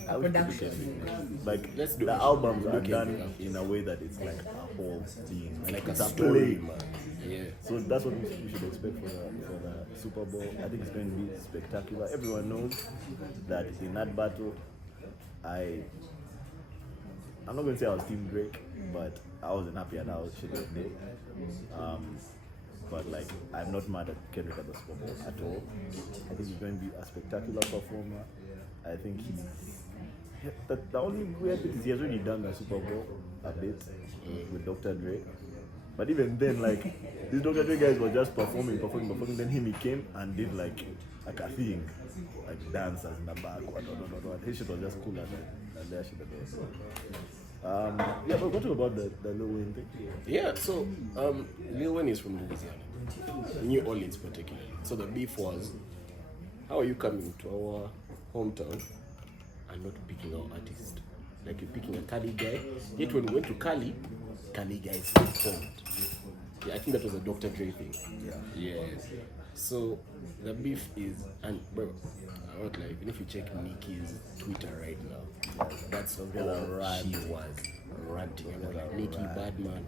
I would put it Production. like Let's do the it. albums are Okay. done in a way that it's like a whole thing, Like it's a story, play. man. Yeah. So that's what we should expect for the Super Bowl. I think it's going to be spectacular. Everyone knows that in that battle, I'm not going to say I was Team Drake, but I wasn't happy at how shit went there. But like, I'm not mad at Kendrick at the Super Bowl at all. I think he's going to be a spectacular performer. I think the only weird thing is he has already done the Super Bowl a bit with Dr. Dre. But even then, like, these Dr. Dre guys were just performing. Then he came and did like a thing, like dancers in the back. His shit was just cooler than their shit. Yeah, but what about the Lil Wayne thing? Yeah, so Lil Wayne is from Louisiana, New Orleans particularly. So the beef was, how are you coming to our hometown and not picking our artist? Like you're picking a Cali guy. Yet when we went to Cali guys performed. Yeah, I think that was a Dr. Dre thing. Yeah. So the beef is, and bro, I won't lie, even if you check Nicki's Twitter right now, that's all she was ranting about. Like, Nicki, Badman,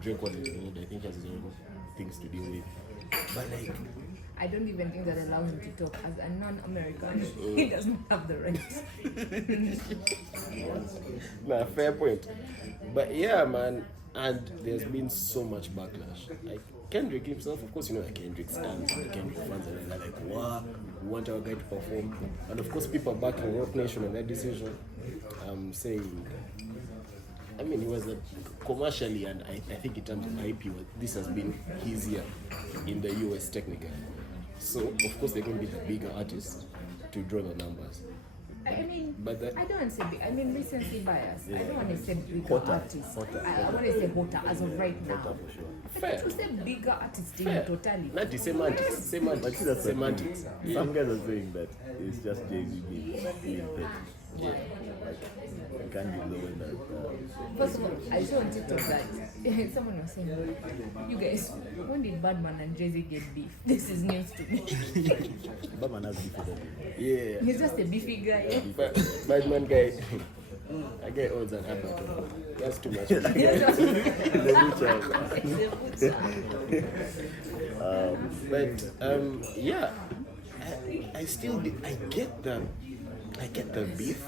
Drake was his own, I think he has his own things to deal with. But like, I don't even think that allows him to talk. As a non-American, he doesn't have the right. nah, fair point. But yeah, man, and there's been so much backlash. Like Kendrick himself, of course, you know that Kendrick stands and the Kendrick fans and they're like, wow, we want our guy to perform. And of course, people backing Rock Nation on that decision. Saying, I mean, he was commercially, and I think in terms of IP, this has been his year in the US technically. So of course they're going to be the bigger artists to draw the numbers. I mean, But I don't want to say big. I mean, recency bias. I don't want to say bigger Hotter, artists. hotter, I want to say hotter as of right now. Hotter for sure. But to say bigger artists in Fair. totality. Not the semantics. But see, that's the Semantics. thing. Some guys are saying that it's just Jay-Z being paid. Why? Like, you can't be lower than First of all, I saw on TikTok that someone was saying, you guys, when did Badman and Jay-Z get beef? This is news to me. Batman has beef with them. Yeah. He's just a beefy guy. But Badman guy, I get odds and have that. That's too much. Yeah, I still I get the beef.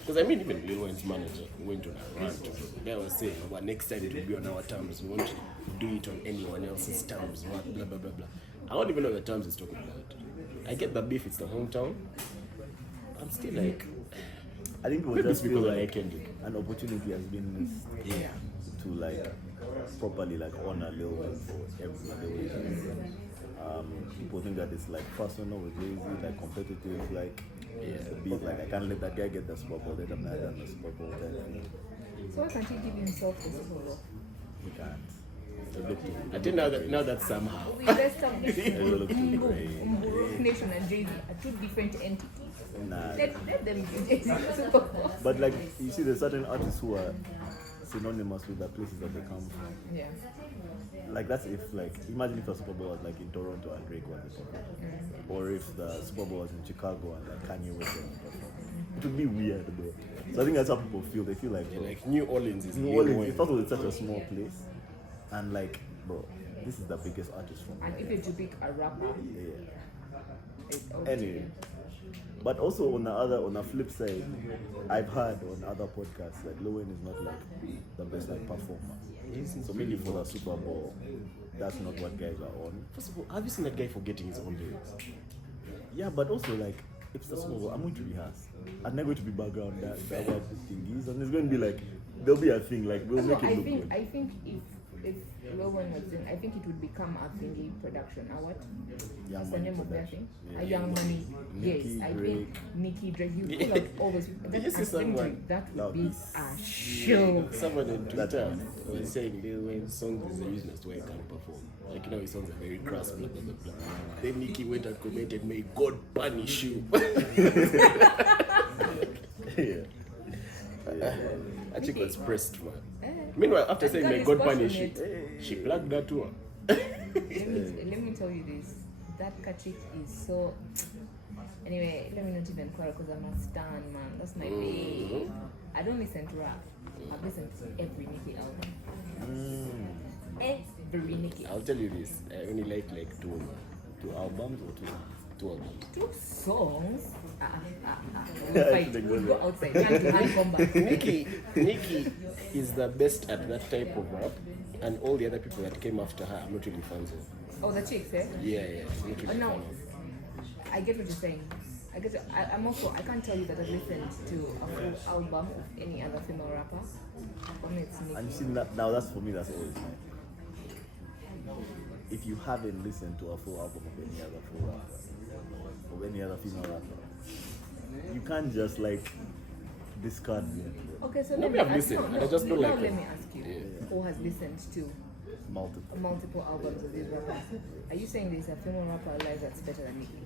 Because I mean, even Lil Wayne's manager went on a rant. They were saying, well, next time it will be on our terms. We won't do it on anyone else's terms. What, blah, blah, blah, blah. I don't even know the terms he's talking about. I get the beef, it's the hometown. I'm still like, I think it was maybe just it's because feel I like Kendrick. an opportunity has been missed to like properly like honor Lil Wayne for everything. People think that it's like personal with Jay-Z, like competitive, like the beat, like I can't let that guy get the Super Bowl, let him not done the Super Bowl type thing. So why can't he give himself the Super Bowl? He can't. I think now that somehow. We established Rock Nation and Jay-Z are two different entities. Nah. Let them get the Super Bowl. But like you see, there's certain artists who are synonymous with the places that they come from. Yeah. Like that's if like imagine if the Super Bowl was like in Toronto and Drake was the Super Bowl, or if the Super Bowl was in Chicago and like Kanye was there. It would be weird, bro. So I think that's how people feel. They feel like, bro, Like New Orleans is New Orleans. It was such a small place, and like, bro, this is the biggest artist from And if you to pick a rapper, it's Anyway, but also on the flip side, I've heard on other podcasts that Lil Wayne is not like the best like performer. So maybe for the Super Bowl, that's not what guys are on. First of all, have you seen that guy forgetting his own lyrics? Yeah, but also like if it's the Super Bowl, I'm going to rehearse. I'm not going to be background that what the thing is, and it's going to be like there'll be a thing like we'll make it look good. I think if Lil Wayne was doing, I think it would become a thingy production. A what? Young What's the Money name of that production. thing? Yeah. A Young Money. Nicki, Yes, I Drake. think Nicki, Drake. You pull out all those. Did you see someone? That That would be would a show. Someone on Twitter was saying Lil Wayne's songs is the reason as to why he can't perform. Like, you know, his songs are very crass, blah, blah, blah, blah. Then Nicki went and commented, may God punish you. That chick was pressed, man. Meanwhile, after saying, may God punish you, she plugged that to her. Let me tell you this. That Kachik is so. Anyway, let me not even quarrel because I'm a stan, man. That's my babe. I don't listen to rap. I've listened to every Nicki album. Every Nicki I'll tell you this, I only like two albums or two albums. 2 songs. We'll fight. We'll go outside. Hand combat. Nicki is the best at that type of rap, and all the other people that came after her, I'm not really fans of. Oh, the chicks, eh? Yeah, I'm not really No, fan of. I get what you're saying. I'm also, I can't tell you that I've listened to a full album of any other female rapper. For me, it's Nicki. And you see that now that's for me that's always nice. If you haven't listened to a full album of any other full rapper, of any other female rapper, you can't just like discard it. Okay, so No, let we me have ask, listened. I just don't like let them. me ask you, who has listened to multiple albums of these rappers? Are you saying there's a female rapper alive that's better than Nicki?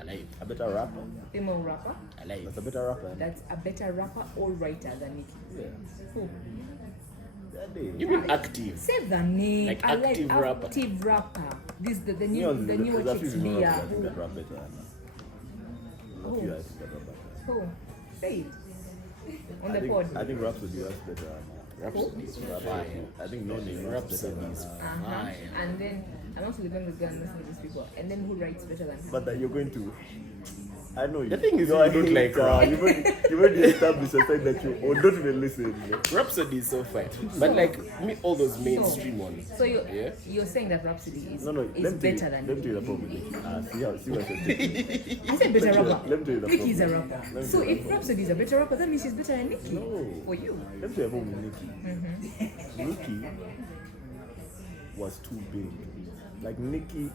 Alive. A better rapper? Female rapper That's Alive. a better rapper. that's a better rapper or writer than Nicki? Yeah. Who? You mean active? Say the name. Like I active like rapper. active rapper. This the You new know, the new there's a chicks few female Leah. rappers I think that rap better. A few I think that rap better. Who? Say it. On I the think, pod. I think Rhapsody raps better. Rhapsody is fire. I think No Name raps better. Rhapsody is fire. And then I'm also going to go and listen to these people. And then who writes better than her? But that you're going to. I know you. The thing is, you're you don't a like hater. rap. You've already established the fact that you don't even listen. Rhapsody is so fire. But like me, all those mainstream ones. So Yeah. you're saying that Rhapsody is, No, is better than Let me tell you the problem. See what you're thinking. I said better rapper. Let me tell you the Nicki is a problem. rapper. Let me So tell you if the Rhapsody is a better rapper, that means she's better than Nicki. No. For you. Let me tell you the problem with Nicki. Nicki was too big. Like Nicki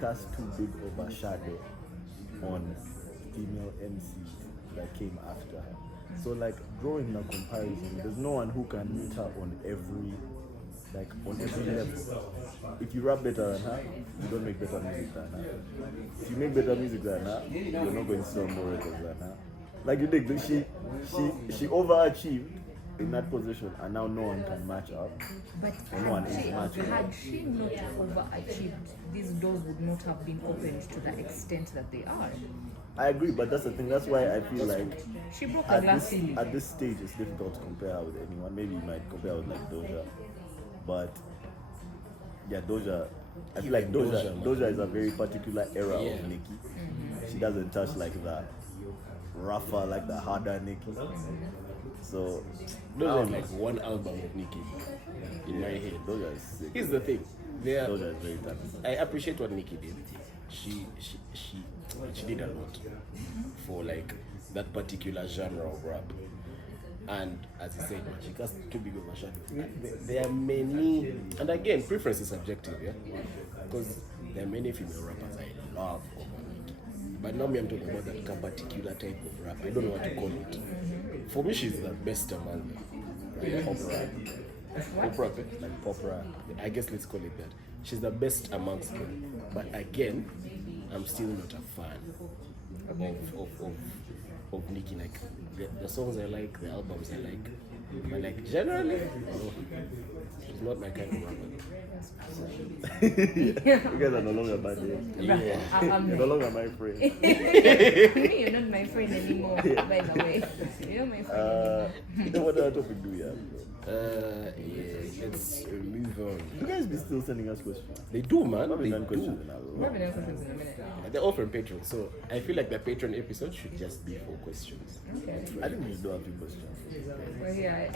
cast too big of a shadow on female MCs that came after her. So like drawing a comparison, there's no one who can meet her on every level. If you rap better than her, you don't make better music than her. If you make better music than her, you're not going to sell more records than her. Like you think she overachieved in that position, and now no one can match up. But No one is matching. had she not overachieved, these doors would not have been opened to the extent that they are. I agree, but that's the thing. That's why I feel like She broke the glass ceiling. at this stage it's difficult to compare her with anyone. Maybe you might compare her with like Doja, but yeah, Doja. I feel like Doja is a very particular era of Nicki. She doesn't touch like the rougher, like the harder Nicki. So Those are like one album of Nicki in my head. Doja is sick. Here's the thing. Doja is very talented. I appreciate what Nicki did. She did a lot for like that particular genre of rap. And as you said, she cast too big of a shadow. There are many, and again, preference is subjective, yeah? Because there are many female rappers I love over Nicki. But now I'm talking about that particular type of rap. I don't know what to call it. For me, she's the best among them. Pop rap. Pop rap, like pop rap. I guess let's call it that. She's the best amongst them. But again, I'm still not a fan of Nicki. Like the songs I like, the albums I like. But like generally, no, she's not my kind of rapper. You guys are no longer bad friends. Yeah. You're no longer my friend. You're not my friend anymore, by the way. You're my friend. What other topic do we have? Yeah, let's move on. You guys be still sending us questions? They do, man. I've They done questions do. in a We're lot. having a conference in a minute. They're all from Patreon, so I feel like the Patreon episode should just be for questions. Okay. I think we should do a few questions. We're here.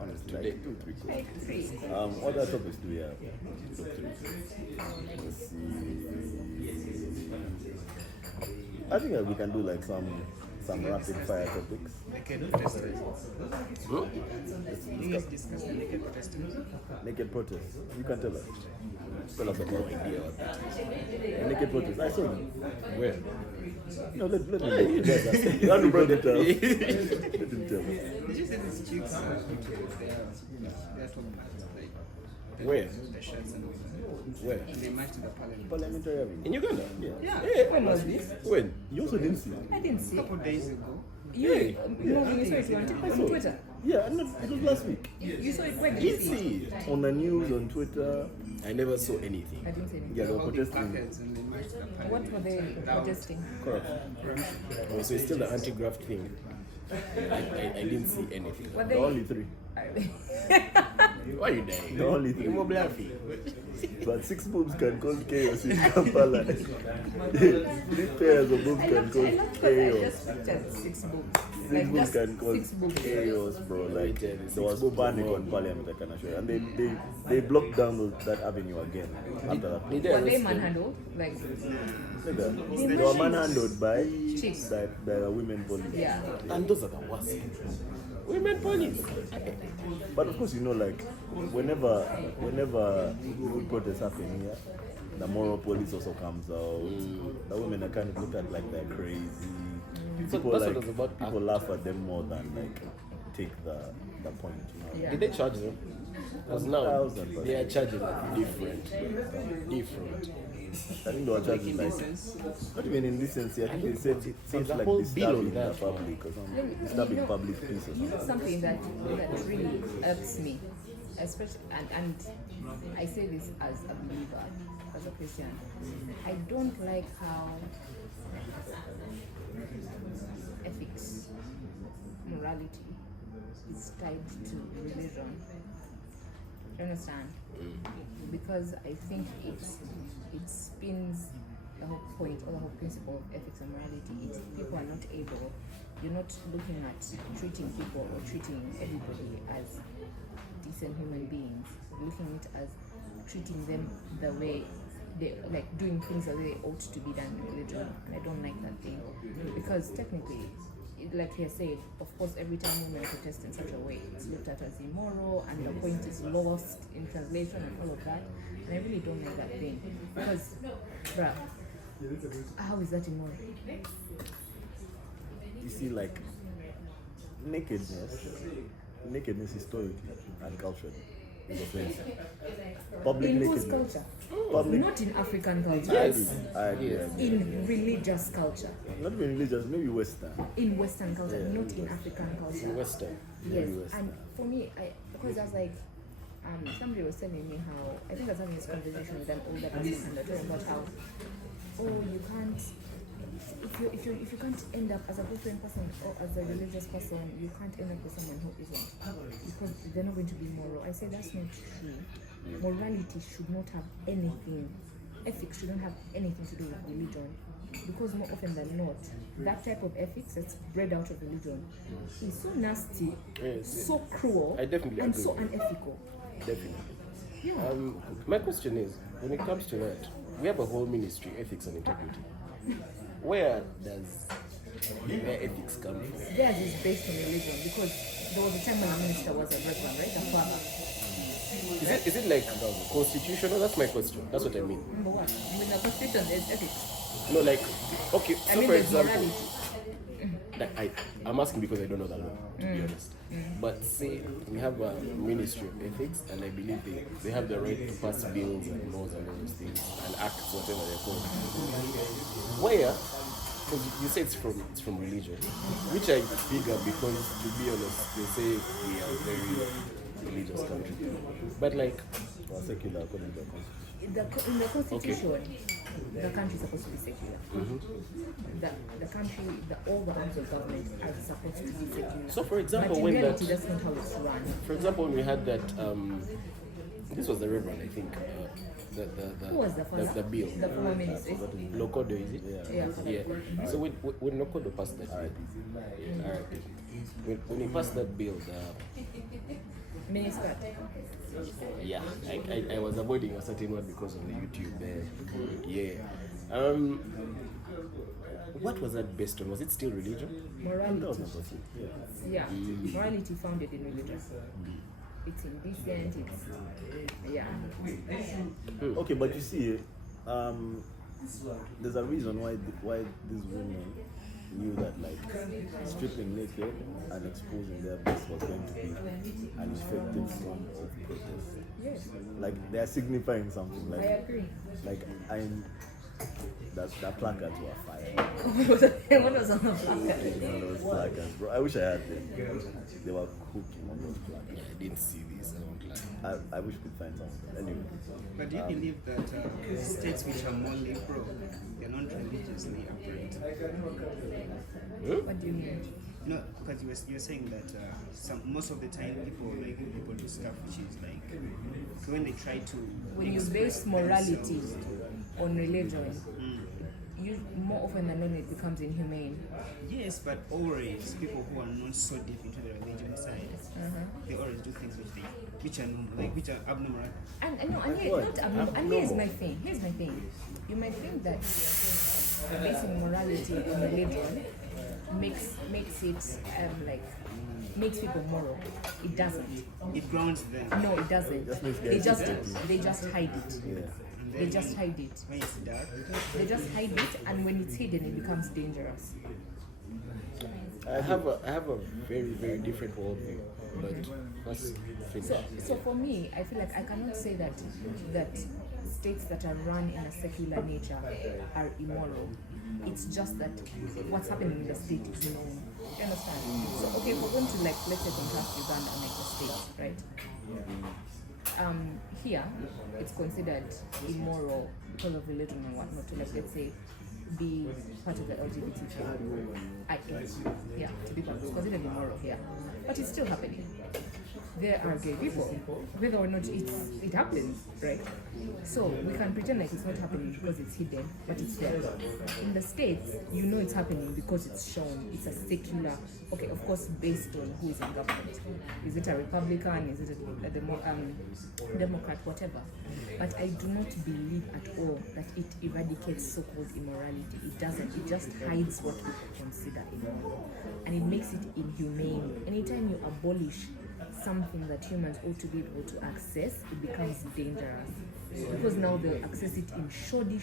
Honestly, like 2-3 questions. Like three. What other topics do we have? Let's see. I think that we can do like some rapid fire topics. Naked protesters. You guys discuss the naked protesters. Naked protest. You can tell us. Tell us No about idea what that is. the naked protest. I saw them. Where? No, let me know. You guys are saying. You have to bring it up. Let him tell us. Did you see these chicks? They're talking about like Where? the shirts and Where? they marched to the parliament. Parliamentary Avenue. In Uganda? Yeah. When was this? When? You also didn't see it? I didn't see A it. couple days ago. You saw it on Twitter. Yeah, no, it was last week. You saw it when I did you did see it? see it. On the news, on Twitter. I never saw anything. I didn't see anything. Yeah, they were All the protesting. placards and they marched to the parliament. What were they protesting? Oh, so it's still the anti-graft thing. I didn't see anything. Were The they? only three. Why are you dying? The only three. You're more bluffy. But 6 boobs can cause chaos in Kampala. 3 pairs of boobs I can love cause because I chaos. just pictured 6 boobs. 6 boobs just can cause 6 boobs. chaos, bro. Like Yeah, there was boobs panic are on Parliament, I can assure you. And they blocked down that avenue again after that. Did Were they arrest them? manhandled? Like, They were manhandled by Chicks. the women police. yeah. And those are the worst. Women police. But of course, you know, like whenever good protests happen here, the moral police also comes out. The women are kind of looked at like they're crazy. People that's what like it's about. people laugh at them more than like take the point. You know? Yeah. Did they charge them? Because now 1,000%. they are charging different. I think they were charging like not even indecency. I think they said There's a like whole bill disturbing on the that. public or something. You Disturbing know- public peace or You know something. something that really irks me especially and I say this as a believer, as a Christian. I don't like how ethics, morality is tied to religion. Do you understand? Because I think it spins the whole point or the whole principle of ethics and morality. It's people are not able, you're not looking at treating people or treating everybody as decent human beings. You're looking at it as treating them the way they, like doing things the way they ought to be done in religion. And I don't like that thing. Because technically, like he said, of course, every time women protest in such a way, it's looked at as immoral, and the point is lost in translation and all of that. And I really don't like that thing. Because, bruh, how is that immoral? You see, like, nakedness historically and culturally is offensive. Public In nakedness. whose culture? Public. Not in African culture. Yes. I agree. In religious culture. Not even religious, maybe Western. In Western culture, Yeah, not in African culture. Western. Yes, Very Western. and for me, because I was like, somebody was telling me how, I think I was having this conversation with an older person, and they're talking about how, you can't, if you can't end up as a Christian person or as a religious person, you can't end up with someone who isn't, because they're not going to be moral. I say that's not true. Morality should not have anything, ethics shouldn't have anything to do with religion, because more often than not, that type of ethics that's bred out of religion is so nasty, so cruel, I definitely and agree so with you. unethical. Definitely. Yeah. My question is, when it comes to that, we have a whole ministry, ethics and integrity. Where does their ethics come from? Theirs is based on religion, because there was a time when a minister was a reverend, right? A father. Is it like constitutional? That's my question. That's what I mean. Number one, in the constitution there's ethics. No, like, okay, I so mean for there's example, morality. like I'm asking because I don't know the law, to be honest. But say we have a ministry of ethics, and I believe they have the right to pass bills and laws and all those things and acts, whatever they're called. Where, because you say it's from religion, which I figure because, to be honest, they say we are a very religious country. But like, Or secular according to the constitution. In the constitution, the country is supposed to be secular. The country, all the arms of government are supposed to be secular. so for example, but in when reality, that, that's not how it's run. for example, when we had that, this was the Reverend, I think, Who was the father? the bill. The former minister. Lokodo, is it? Yeah. Yeah. So when Lokodo passed that bill, when he passed that bill, Minister. yeah, I was avoiding a certain word because of the YouTube there. Yeah. What was that based on? Was it still religion? Morality. Yeah. Yeah. Morality founded in religion. It's indecent, Okay, but you see, there's a reason why these women knew that like stripping naked and exposing their breasts was going to be an effective form of protest. Yes. Like they're signifying something. I Like agree. that placards were fire. What was on the placard? Those placards, bro. I wish I had them. They were cooking on those placards. I didn't see this. I won't lie. I wish we could find something. Anyway. But do you believe that states which are more liberal, they're not religiously upright? What do you mean? No, because you're saying that most of the time people do stuff which is like, so when they try to When you express base morality themselves- on religion, you more often than not it becomes inhumane. Yes, but always people who are not so deep into the religion side, they always do things which are abnormal. And here, not abnormal. And here's my thing. You might think that basing morality on religion makes it makes people moral. It doesn't. It grounds them. No, it doesn't. They just hide it. They just hide it. When it's dark, They just hide it, and when it's hidden, it becomes dangerous. I have a very, very different worldview, but let's finish. So for me, I feel like I cannot say that states that are run in a secular nature are immoral. It's just that what's happening in the state is known. You understand? So okay, if we're going to let's say contrast Uganda and the states, right? Here, it's considered immoral because of religion and whatnot to, like, let's say, be part of the LGBTQIA. Yeah, to be part. It's considered immoral here. But it's still happening. There are gay people, whether or not it happens, right? So we can pretend like it's not happening because it's hidden, but it's there. In the States, you know it's happening because it's shown. It's a secular, okay, of course, based on who is in government. Is it a Republican? Is it a Democrat? Whatever. But I do not believe at all that it eradicates so-called immorality. It doesn't. It just hides what we consider immoral, and it makes it inhumane. Anytime you abolish something that humans ought to be able to access, it becomes dangerous. Because now they'll access it in shoddy,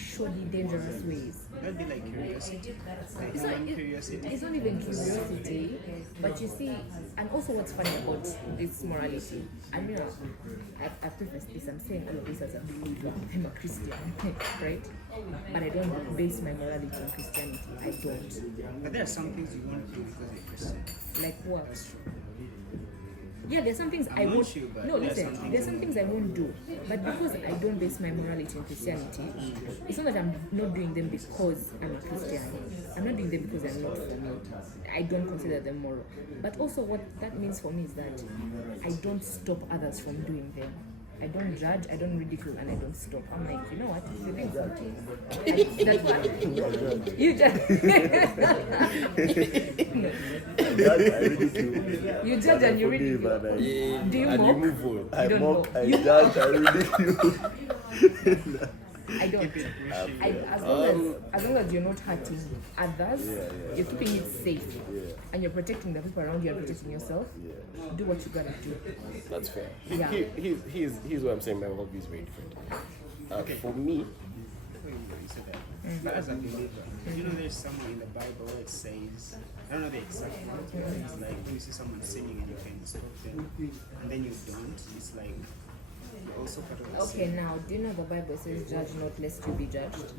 dangerous ways. That'd be like curiosity. Like curiosity. It's not even curiosity, but you see, and also what's funny about this morality, I mean, I preface this, I'm saying all of this as a believer. I'm a Christian, right? But I don't base my morality on Christianity. I don't. But there are some things you won't do because you're Christian. Like what? That's true. Yeah, there's some things I won't. No, listen. There's some things I won't do, but because I don't base my morality on Christianity, it's not that I'm not doing them because I'm a Christian. I'm not doing them because they're not for me. I don't consider them moral. But also, what that means for me is that I don't stop others from doing them. I don't judge, I don't ridicule, and I don't stop. I'm like, you know what? If you think that's what you judge. You judge and you ridicule. Do you mock? move on. I don't mock, know. I You judge, I ridicule. I don't. As long as you're not hurting others, you're keeping it safe, and you're protecting the people around you and protecting yourself, do what you gotta do. That's fair. Yeah. Here's what I'm saying. My hobby is very different. For me, But as a believer, you know there's somewhere in the Bible where it says, I don't know the exact word, but it's like when you see someone sinning and you can stop them, and then you don't, it's like you're also part of the Okay, sin. now, do you know the Bible says, judge not lest you be judged?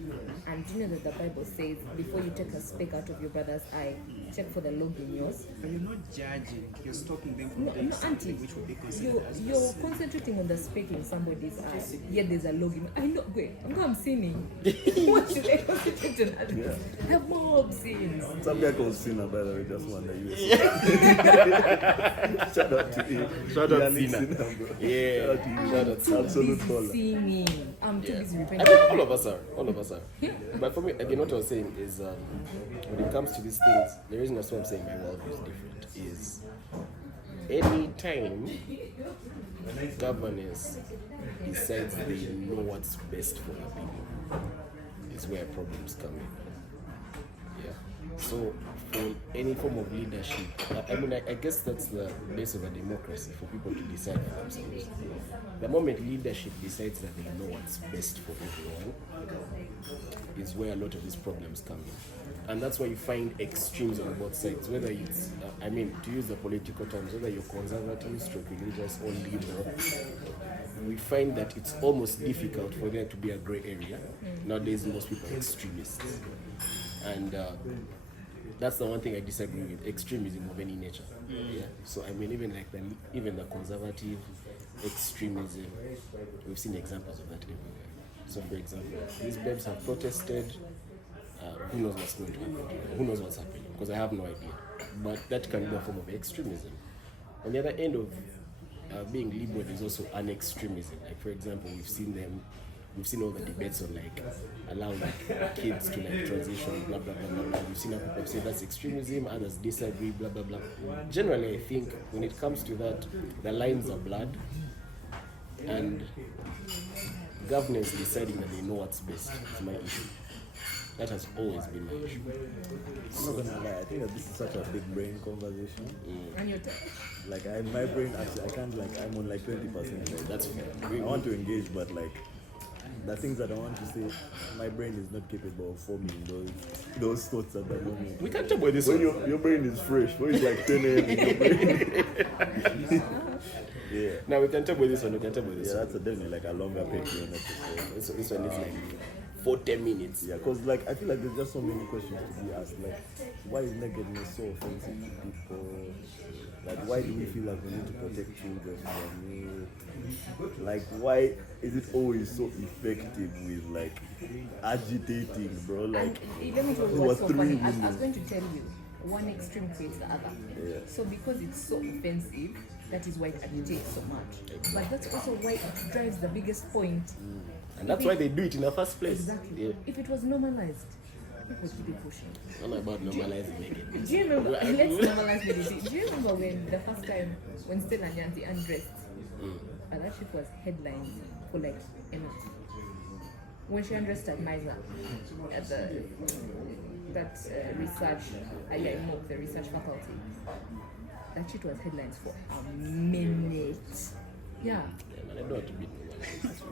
And do you know that the Bible says, before you take a speck out of your brother's eye, check for the log in yours? But you're not judging, you're stopping them from No, doing no, something auntie, which would be considered as you're sin. concentrating on the speck in somebody's eye. Yet there's a log in. I know, wait, I'm sinning. What should I concentrate on? The mob sins. Some guy called Sinner, by the way, just one that you Shout out to him. Shout out Yannick Sinner. bro. Yeah. Shout out to him. Shout out Too Absolute busy caller. singing. I'm too busy I repenting. mean, all of us are. But for me, again, what I was saying is, when it comes to these things, the reason that's why I'm saying my worldview is different is any time governance decides they know what's best for the people is where problems come in. Yeah. So for any form of leadership, I guess that's the base of a democracy, for people to decide for themselves. The moment leadership decides that they know what's best for everyone is where a lot of these problems come in. And that's why you find extremes on both sides, whether it's, to use the political terms, whether you're conservative, stroke religious, or liberal, we find that it's almost difficult for there to be a gray area. Nowadays, most people are extremists. And that's the one thing I disagree with, extremism of any nature. Yeah. So even the conservative extremism, we've seen examples of that everywhere. So for example, these babes have protested. Who knows what's going to happen? Who knows what's happening? Because I have no idea. But that can be a form of extremism. On the other end of being liberal is also an extremism. Like for example, we've seen all the debates on allowing kids to transition, blah blah blah blah blah. We've seen how people say that's extremism, others disagree, blah blah blah. Generally, I think when it comes to that, the lines are blurred, and governance deciding that they know what's best is my issue. That has always been my issue. I'm not gonna lie, I think that this is such a big brain conversation. And you're My brain actually, I can't I'm on 20%. That's fair. I want to engage, but the things that I want to say, my brain is not capable of forming those thoughts at the moment. We can't talk about this When one. your brain is fresh, when it's 10 a.m. in your brain. Yeah. Now we can talk about this one. We can talk about this Yeah, one. that's definitely a longer Patreon episode. This one is 40 minutes. Yeah, because I feel like there's just so many questions to be asked. Why is negativity so offensive to people? Like, why do we feel like we need to protect children from it? Like, why is it always so effective with like agitating, bro? Like, And let me tell you there what's were so funny. 3 I was women. going to tell you, one extreme creates the other. Yeah. So because it's so offensive, that is why it agitates so much. But that's also why it drives the biggest point. And that's why they do it in the first place. Exactly. Yeah. If it was normalized, people would be pushing. It's not about normalizing it. Do you remember? Let's normalize it. Do you remember when the first time when Stella Nyanzi undressed, and that shit was headlines for like a minute. When she undressed at Misa at that research, the research faculty, that shit was headlines for a minute. Yeah. Yeah, man, I don't want to be normalized.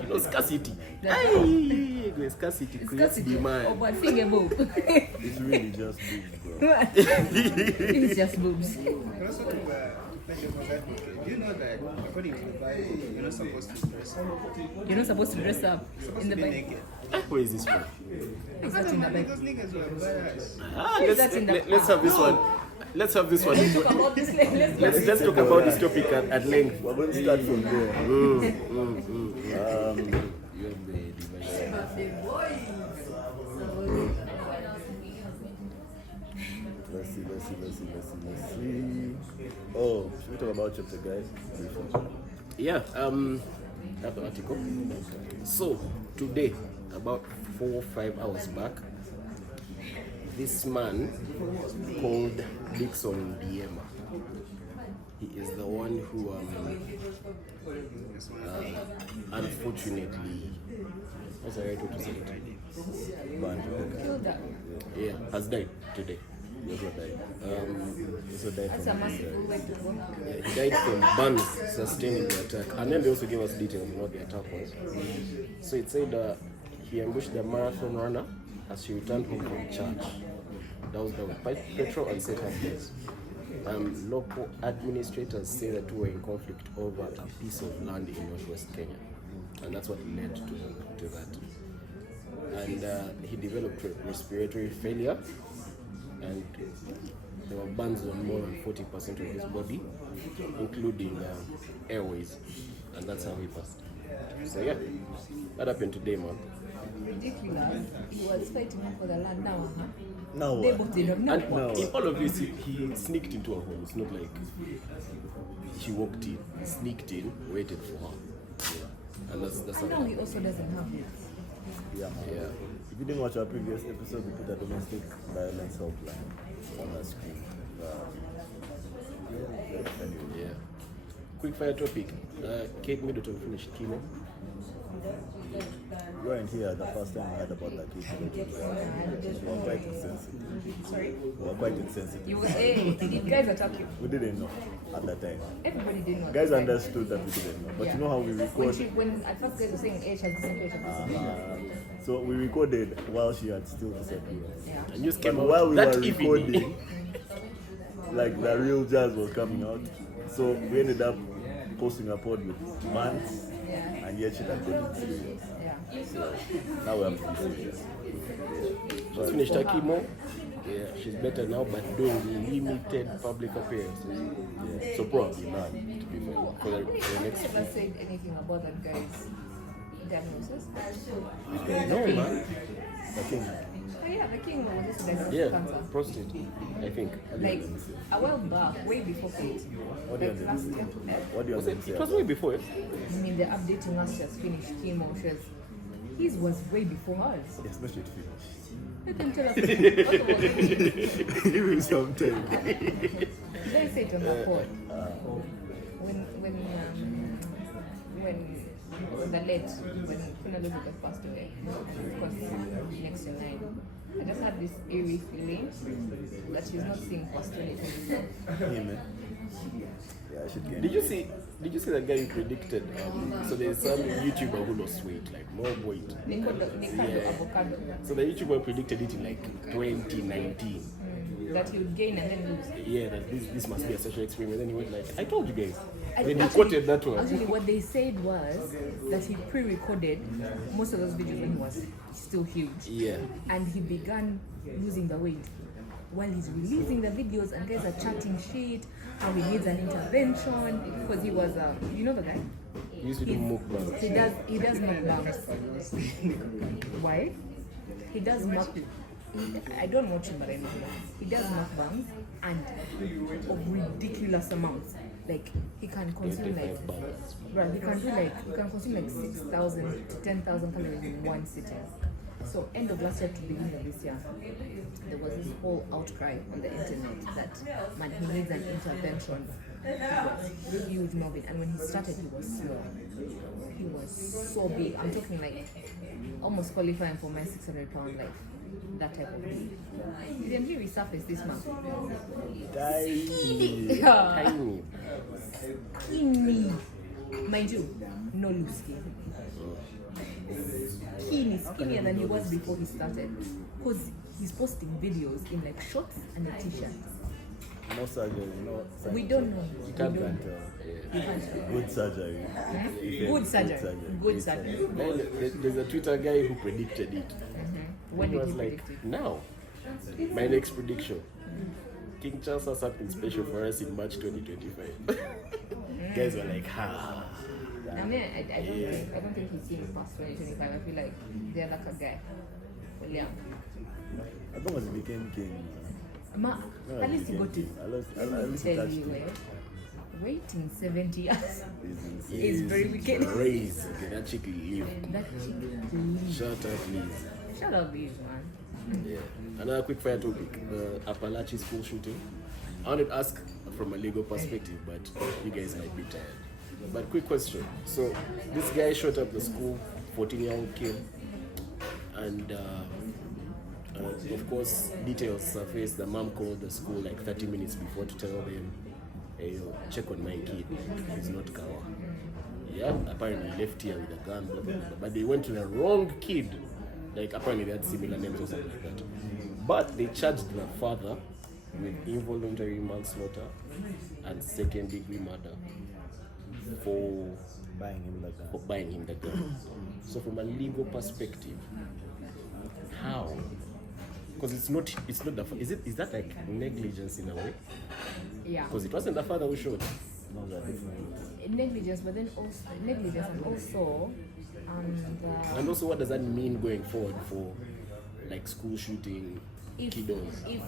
You know, scarcity. That's Scarcity creates scarcity. demand. Oh, but think about It's really just boobs, bro. it's just boobs. But also to Jehovah's Advocate, do you know that according to the Bible, you're not supposed to dress up? You're not supposed to dress up Supposed in the to be Bible. naked. Where is this from? Is that in the Bible? Those niggas were badass. Is that in the- Let's have this one. Let's have this one. Let's talk about this. Let's talk about this topic at length. We're going to start from there. Let's see. Oh, should we talk about chapter, guys? Yeah, that article. So today, about 4 or 5 hours back, this man called Dixon Diema. He is the one who, unfortunately, what's the right way to say it? Killed her. Yeah, has died today. He also died. He also died That's a from massive way to go. Yeah, he died from burns sustaining the attack. And then they also gave us details on what the attack was. So it said he ambushed the marathon runner as she returned home from church. That was the petrol and set her place. Local administrators say the two were in conflict over a piece of land in northwest Kenya. And that's what led to that. And he developed respiratory failure. And there were burns on more than 40% of his body, including airways, and that's how he passed. So yeah, that happened today, man. Ridiculous. He was fighting for the land now. Now They what? both did not know. And No. in all of this, he sneaked into her home. It's not like she walked in, he sneaked in, waited for her. Yeah. And that's And how now he also doesn't have it. Yeah. Yeah. If you didn't watch our previous episode, we put a domestic violence helpline on the screen. Anyway. Yeah. Quick fire topic. Kate Middleton finished chemo. You weren't here the first time I heard about that case. We were quite insensitive. Sorry? We were quite insensitive. You guys attack you. We didn't know at that time. Everybody didn't know. at Guys the time. understood that we didn't know. But Yeah. you know how we record? When at first guys were saying, hey, she has disappeared. So we recorded while she had still disappeared. Yeah. And news But came out while we that were evening. recording, like the real jazz was coming out. So we ended up posting a pod with months, Yeah. and yet she had gotten serious. Yeah. So now we have to be serious. She's finished her chemo. Yeah, she's better now, but doing limited public appearances. Yeah. So probably not. To be fair, for the I next never said anything about that guy's diagnosis. No, man. The king. Oh yeah, the king was also diagnosed with Yeah, cancer. prostate, I think. Like a while back, way before Kate. What do you Like have last to year. What do you have to say? It was way before. I mean, they're updating us. She has finished chemo. His was way before hers. Yes, no shit finish. Let them tell us. What about Give him some time. They say it on the pod. When the late, when Queen Elizabeth passed away, of course, next to 9, I just had this eerie feeling that she's not seeing past 2024. Hey, man. Yeah, I should get Did you see that guy who predicted? So there's some YouTuber who lost weight, like more weight. Ricardo Avocado. So the YouTuber predicted it in like 2019. That he would gain and then lose. Yeah, that this must be a social experiment. Then he went like, I told you guys. I Then he actually- quoted that one. Actually, what they said was that he pre-recorded most of those videos when he was still huge. Yeah. And he began losing the weight while he's releasing the videos, and guys are chatting shit. how he needs an intervention because he was you know the guy. He used to do mukbangs. He does mukbangs. Why? He does mukbangs. I don't watch him, but I know him. He does mukbangs and of ridiculous amounts. Like he can consume like, right? He can consume like 6,000 to 10,000 calories in one sitting. So end of last year to beginning of this year, there was this whole outcry on the internet that man, he needs an intervention. He was huge mobbing, and when he started, he was slow. He was so big. I'm talking like almost qualifying for my 600 pound life. That type of thing. Then he resurfaced this month. Tiny. Skinny. Mind you, no loose skin. Skinnier than he was before he started. Because he's posting videos in like shorts and a t-shirt. No surgery, no. We don't know. You can't tell. You can't tell. Good surgery. Good surgery. Good surgery. Then there's a Twitter guy who predicted it. When He did was he like, predict it? now, my next prediction. King Charles has something special for us in March 2025. Guys were like, ha. I mean, I don't think he's seeing past 2025. I feel like they're like a guy. William. As long as he became king. At least he got it. At least he Tell touched you, it. waiting 70 years Is is very wicked. Raise. Okay, that chick leave. That chick, please. Shut up, please. Shut up, please, man. Yeah. Another quick fire topic, the Appalachia school shooting. I wanted to ask from a legal perspective, but you guys might be tired. But quick question. So this guy shot up the school, 14-year-old kid, and of course details surfaced. The mom called the school like 30 minutes before to tell them, hey, yo, check on my kid. He's not Kawa. Yeah, apparently he left here with a gun, blah, blah, blah. But they went to the wrong kid. Like apparently they had similar names or something like that. But they charged the father with involuntary manslaughter and second-degree murder for Buying him the gun. buying him the gun. So from a legal perspective, how? Because it's not the is that like negligence in a way? Yeah. Because it wasn't the father who shot. No, they're different. Negligence, but then also negligence and also And also, what does that mean going forward for like school shooting kiddos? if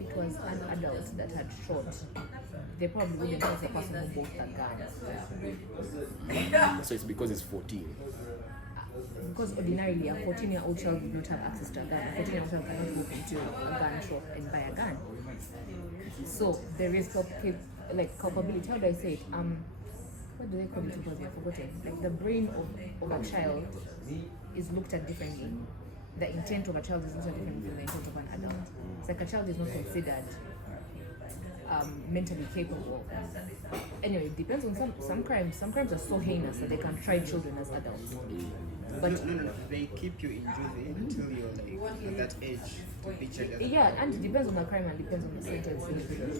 it was an adult that had shot, they probably wouldn't have the person who bought the gun. So it's because it's 14. Because ordinarily a 14-year-old child would not have access to a gun. A 14-year-old child cannot go into a gun shop and buy a gun. So there is culpability. How do I say it? What do they call it? Because I've forgotten. Like the brain of a child is looked at differently. The intent of a child is looked at differently from the intent of an adult. It's like a child is not considered mentally capable. Anyway, it depends on some crimes. Some crimes are so heinous that they can try children as adults. But no, they keep you in juvie until you're like at that age to be checked. yeah, and it depends on the crime and depends on the sentence.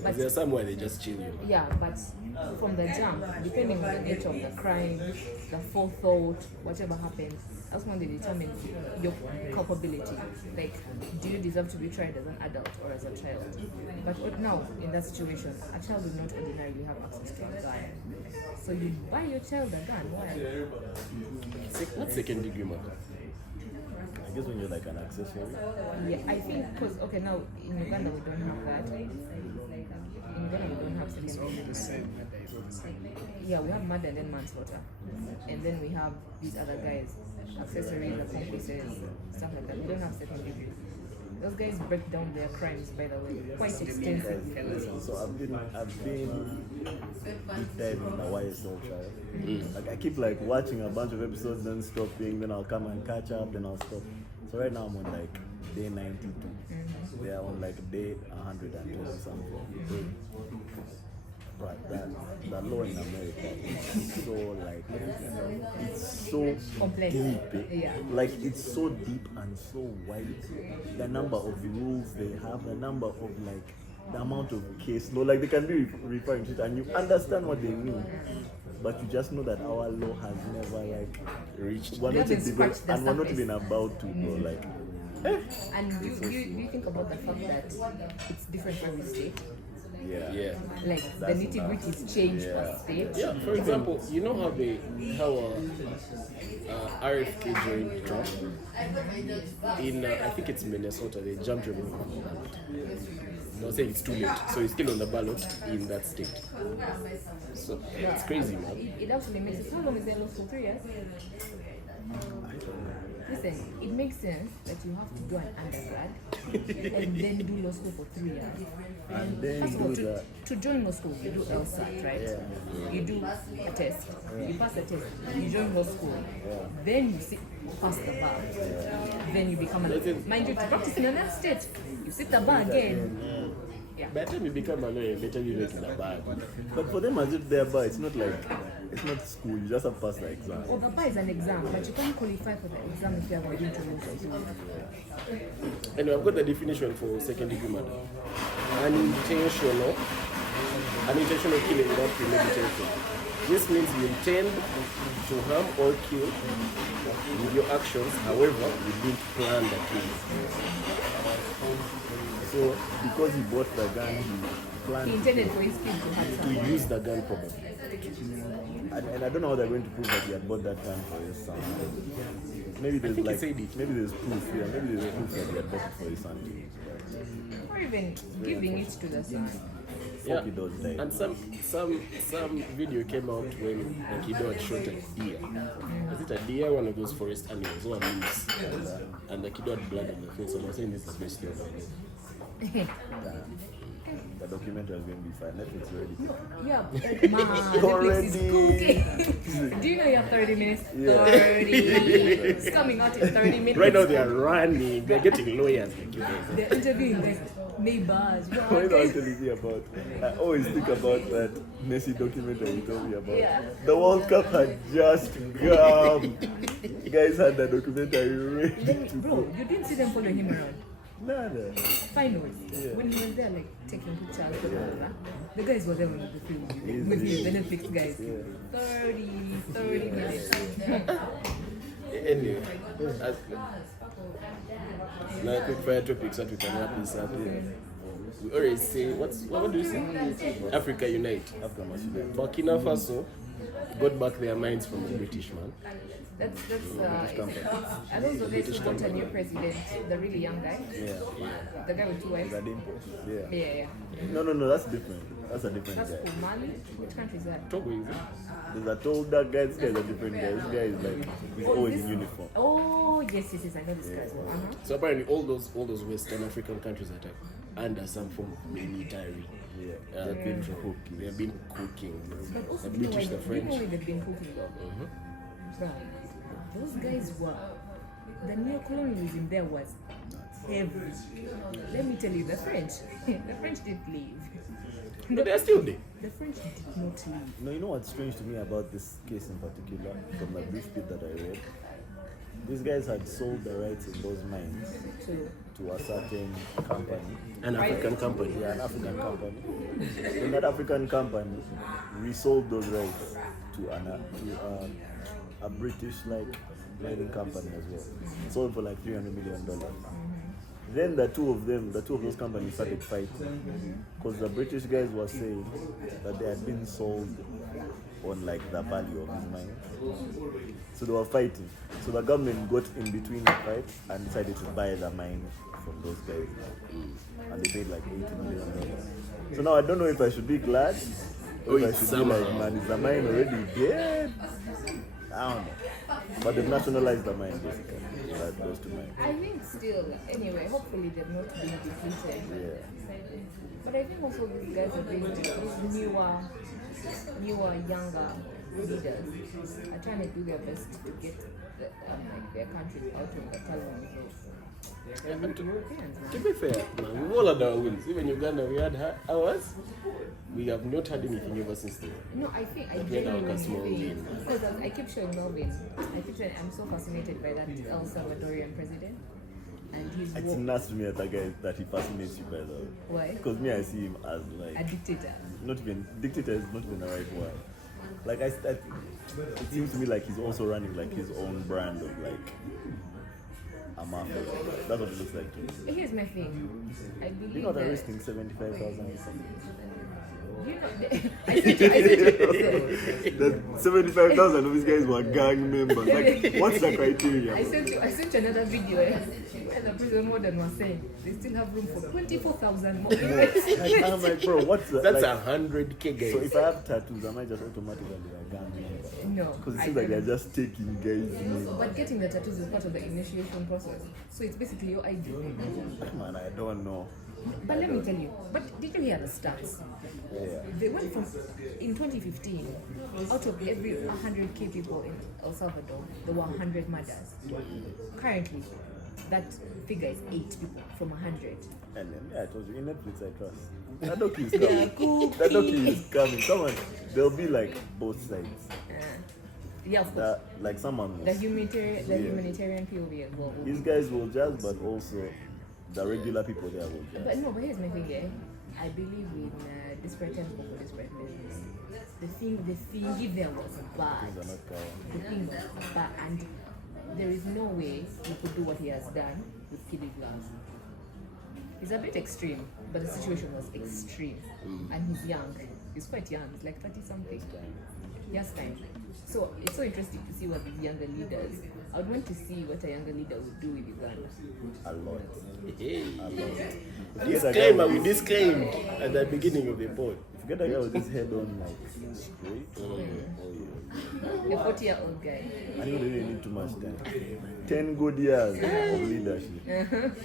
But There's somewhere they just chill you. yeah, but from the jump, depending on the nature of the crime, the forethought, whatever happens, that's when they determine your culpability. Like, do you deserve to be tried as an adult or as a child? But now, in that situation, a child will not ordinarily have access to a gun. So you buy your child a gun. Why? What's second-degree murder? I guess when you're like an accessory. Yeah, I think because now in Uganda we don't have that. In Uganda we don't have second degree murder. Yeah, we have murder and then manslaughter, and then we have these other guys, accessories, accomplices, stuff like that. We don't have second degree. Those guys break down their crimes, by the way, quite extensively. So I've been deep diving in the YSL trial. Like I keep like watching a bunch of episodes, then stopping, then I'll come and catch up, then I'll stop. So right now I'm on like day 92. They are on like day 120 something. But the law in America is so like it's so Complex. deep. Yeah. Like it's so deep and so wide. The number of rules they have, the number of like the amount of case law, like they can be referring to it and you understand what they mean. But you just know that our law has never like reached. We're not even, and we're not even about to go like. And do you think about the fact that it's different for every state? Yeah. Like the That's nitty enough. gritty is changed per state. Yeah, for example, you know how RFK joined Trump? In, I think it's Minnesota, they jumped him on the ballot. They'll say it's too late, so he's still on the ballot in that state. So, it's crazy, man. It actually makes sense. How long is their law school? 3 years? Listen, it makes sense that you have to do an undergrad and then do law school for 3 years. And then First of all, do that. to join law school, you do LSAT, right? Yeah. You do a test. You pass the test. You join law school. Then you pass the bar. Then you become an mind you, to practice in another state, you sit the bar again. Yeah. By the time you become a lawyer, better you make it a bad. But for them, as if they're bar, it's not school. You just have to pass the exam. Well, the bar is an exam, but you can't qualify for the exam if you haven't been to law school. Anyway, I've got the definition for second degree murder. Unintentional killing without premeditation. This means you intend to harm or kill with your actions, however, you didn't plan the kill. So because he bought the gun, he planned He intended for his kid to have To some. use the gun probably. and I don't know how they're going to prove that he had bought that gun for his son. Maybe there's think he like said it. maybe there's proof, maybe there's proof that he had bought it for his son. Or even giving it to the son. Yeah. Fuck, he does die. And some video came out when the kid had shot a deer. Was it a deer? One of those forest animals, or a moose. And the kid had blood on the face. So I was saying this is the best thing ever. The documentary is going to be fine. Netflix already. Yeah, man, Netflix is cooking. Do you know you have 30 minutes? Yeah. 30. It's coming out in 30 minutes. Right now they are running. They're getting lawyers like you guys. They're interviewing like neighbors. What are you telling me about? I always think about that Messi documentary you told me about. Yeah. The World Cup had just come. You guys had the documentary ready to Bro, go. you didn't see them following him around. Nada. Finally, when he was there, like taking pictures, blah, blah, blah, the guys were there when the film, with the Netflix guys. 30 minutes. Anyway, now quick fire topics that we can wrap this up. We always say, what do you say? Africa unite. After Masuda. Burkina Faso got back their minds from the British man. That's I don't know this got a new president, the really young guy, Yeah. the guy with 2 wives. The dimple. Yeah. Yeah. No, that's different. That's a different That's guy. cool. Mali? Which country is that? Togo is it? There's a tall dark guy. This guy's a different guy. This guy is like, he's always in uniform. Oh, yes, I know this guy as well. So apparently all those Western African countries that are under some form of military. Yeah. They've been cooking. They've been cooking. But also, The do you know British, the why French. they've been cooking though? Bro, those guys were, the neocolonialism there was heavy. Let me tell you, the French didn't leave. No, they're still there. The French did not leave. No, you know what's strange to me about this case in particular, from the brief bit that I read? These guys had sold the rights in those mines to a certain company. An African company. Yeah, an African company. Then that African company resold those rights to a British mining company as well. Sold for like $300 million. Then the two of those companies started fighting because the British guys were saying that they had been sold on like the value of these mines. So they were fighting. So the government got in between the fight and decided to buy the mine from those guys. And they paid like $80 million. So now I don't know if I should be glad or if I should be like, man, is the mine already dead? I don't know. But they've nationalized the mine basically. Those two mines. I think still, anyway, hopefully they've not been depleted. Yeah. But I think also these guys are being these newer, younger leaders are trying to do their best to get their countries out of the talons of Europeans. To be fair, man, we've all had our wins. Even Uganda, we had ours. We have not had anything ever since then. No, I think I We had our genuinely small think, win. because I keep showing Melvin, I'm so fascinated by that El Salvadorian president and his It's walk. nuts to me that he fascinates you, by the way. Why? Because me, I see him as like A dictator. not even dictator is not even the right word. Like it seems to me like he's also running like his own brand of like a mafia. That's what it looks like to me. Here's my thing. I believe You know they're that. risking 75,000. You know, I said you. That 75,000 of these guys were gang members. Like, what's the criteria? I sent you another video where the prison warden was saying they still have room for 24,000 more. Like, I'm like, bro, what's that? That's Like, 100K guys. so if I have tattoos, am I just automatically a gang member? No. Because it I seems like they're don't. just taking guys' names. But getting the tattoos is part of the initiation process. So it's basically your ID. Man, I don't know. But let me tell you, but did you hear the stats? Yeah. They went from, in 2015, out of every 100K people in El Salvador, there were 100 murders. Currently, that figure is 8 people from 100. And then, yeah, I told you, in Netflix I trust. That docu is coming. That docu is coming. Someone, there'll be like both sides. Yeah, of course. That, like someone The will. humanitarian POV as well. These guys will judge, but also the regular people there will judge. But no, but here's my thing, yeah. I believe in desperate times for desperate measures. The thing there was bad. Things are not covered. The thing was bad, and there is no way he could do what he has done with killing gloves. It's a bit extreme, but the situation was extreme. And he's young. He's quite young. He's like 30 something. He has time. So it's so interesting to see what these younger leaders. I would want to see what a younger leader would do with Uganda. A lot. Hey. A lot. Disclaimer, we disclaimed at the beginning of the pod. If you get a guy with his head on like straight, oh yeah. A 40-year-old guy. And you didn't need too much time. 10 good years of leadership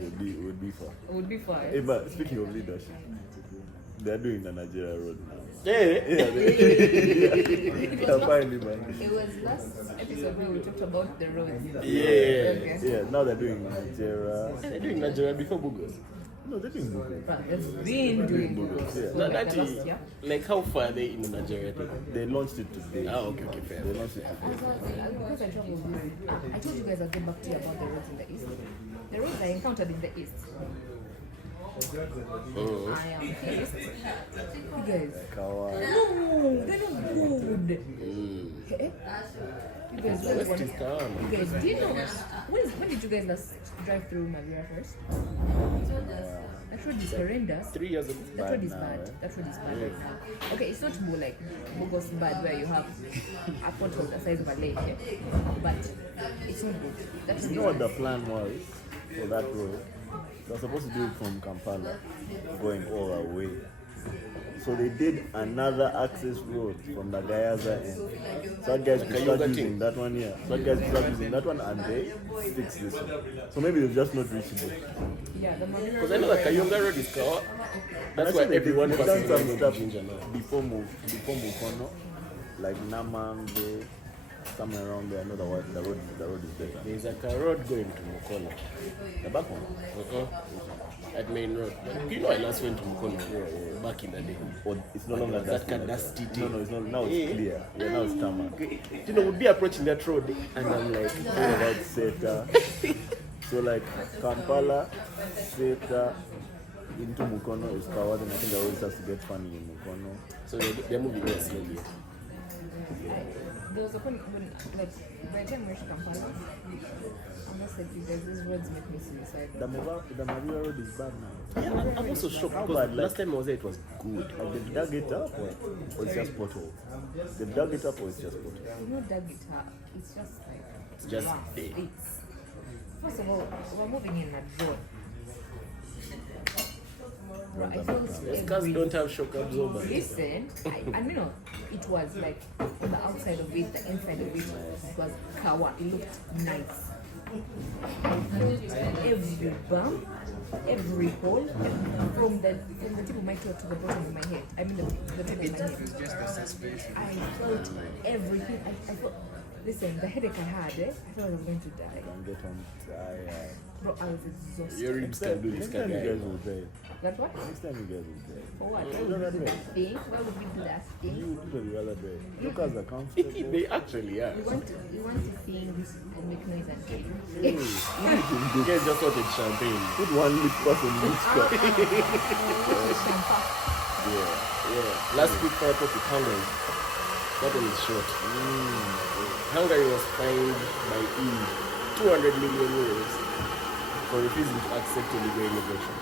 would be fun. Would be fine. Hey, but speaking of leadership, they're doing the Nigeria road now. Hey. Yeah, finally, man. It was last episode where we talked about the roads. Yeah. Okay. Yeah, now they're doing Nigeria. They're doing Nigeria before Bugos. No, they're doing Google. But they've been doing Bugos, good. yeah. No, Like that the last is, year. like how far are they in the Nigeria thing? They launched it today. Ah, okay, fair. They launched it today. Because I traveled with I told you guys I'll get back to you about the roads in the east. The roads I encountered in the east. I am pissed. You guys. Kawa. No, they're not good. Eh? You guys, West is calm. you guys, do you know when did you guys last drive through Maria first? That road is horrendous. 3 years ago. That road is now, bad. eh? That road is bad right now. Okay, it's not more like Bogos bad where you have a pothole the size of a lake, eh? But it's not good. That road You know what the plan was for that road? They were supposed to do it from Kampala, going all the way. So they did another access road from the Gayaza end. So that guys could start using that one here. So that guys could start using that one and they fix this one. So maybe they've just not reached it. Yeah, the Maria Because I know that Kayonga Road is Kawa. That's why everyone they've passes done on some the stuff Ninja now. before Mukono, like Namango, somewhere around there. I know the road is better. There's a road going to Mukono. The back one. At Main Road. You know I last went to Mukono back in the day. Or it's no longer That that dusty No, thing. no, it's not. Now it's clear. Yeah, now it's tarmac. You know, we'd be approaching that road and I'm like, About Seta. So like Kampala, Seta, into Mukono is covered, and I think the road starts to get funny in Mukono. so they're moving there slowly. There was a point when, like, by the time we reached Kampala, I must say, you guys, these roads make me suicidal. The Maria road is bad now. Yeah, I'm also shocked How because bad, like- last time I was there it was good. Like they've dug it up or it's just potholes? They've dug it up or it's just potholes? You know, that guitar, it's just like, It's just rough. there. It's, first of all, we're moving in a road. I felt Those cars don't have shock absorbers. Listen, and you know, it was like on the outside of it, the inside of it was kawa. It looked nice. Every bump, every hole, from the tip of my toe to the bottom of my head. I mean the tip of my head. It's just the suspension. I felt everything. I felt. Listen, the headache I had, I thought I was going to die. Can get on tired. Bro, I was exhausted. Your ribs can do this Next time you kind guys of will drive. That what? Next time you guys will drive. For what? You Why don't would we do drive. that thing? Why would we do that thing? You would rather drive. Your cars are comfortable. They actually are. We want to sing and make noise and sing. You guys just wanted champagne. Put one lip person in each car. Champagne. Yeah. Last week I talked with Hungary. That one is short. Hungary was fined by E 200 million euros for refusing to accept illegal immigration.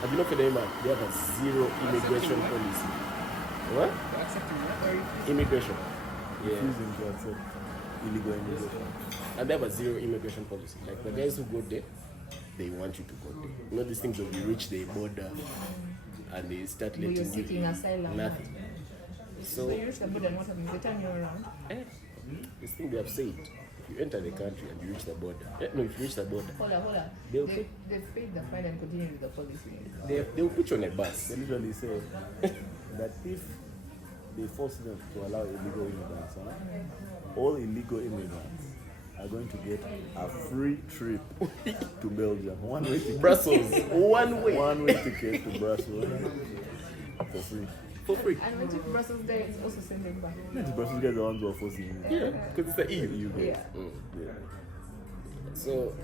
Have you not for them? They have a zero immigration policy. What? They're accepting what? Immigration. Yeah. Refusing to accept illegal immigration. And they have a zero immigration policy. Like the guys who go there, they want you to go there. You know these things of you reach the border and they start But you're letting seeking you asylum. nothing. So you reach the border and what happens? They turn you around. This thing they have said, if you enter the country and you reach the border, no, if you reach the border, Hold on. They'll They've paid the fine and continue with the policy. they'll put you on a bus. They literally say that if they force them to allow illegal immigrants, all illegal immigrants are going to get a free trip to Belgium. One-way ticket. Brussels, One-way ticket to Brussels for free. for free. And when you to Brussels there, it's also send them back. The Brussels guys are the ones who are forcing you. Yeah, because it's the EU. You guys. Yeah. Yeah. So,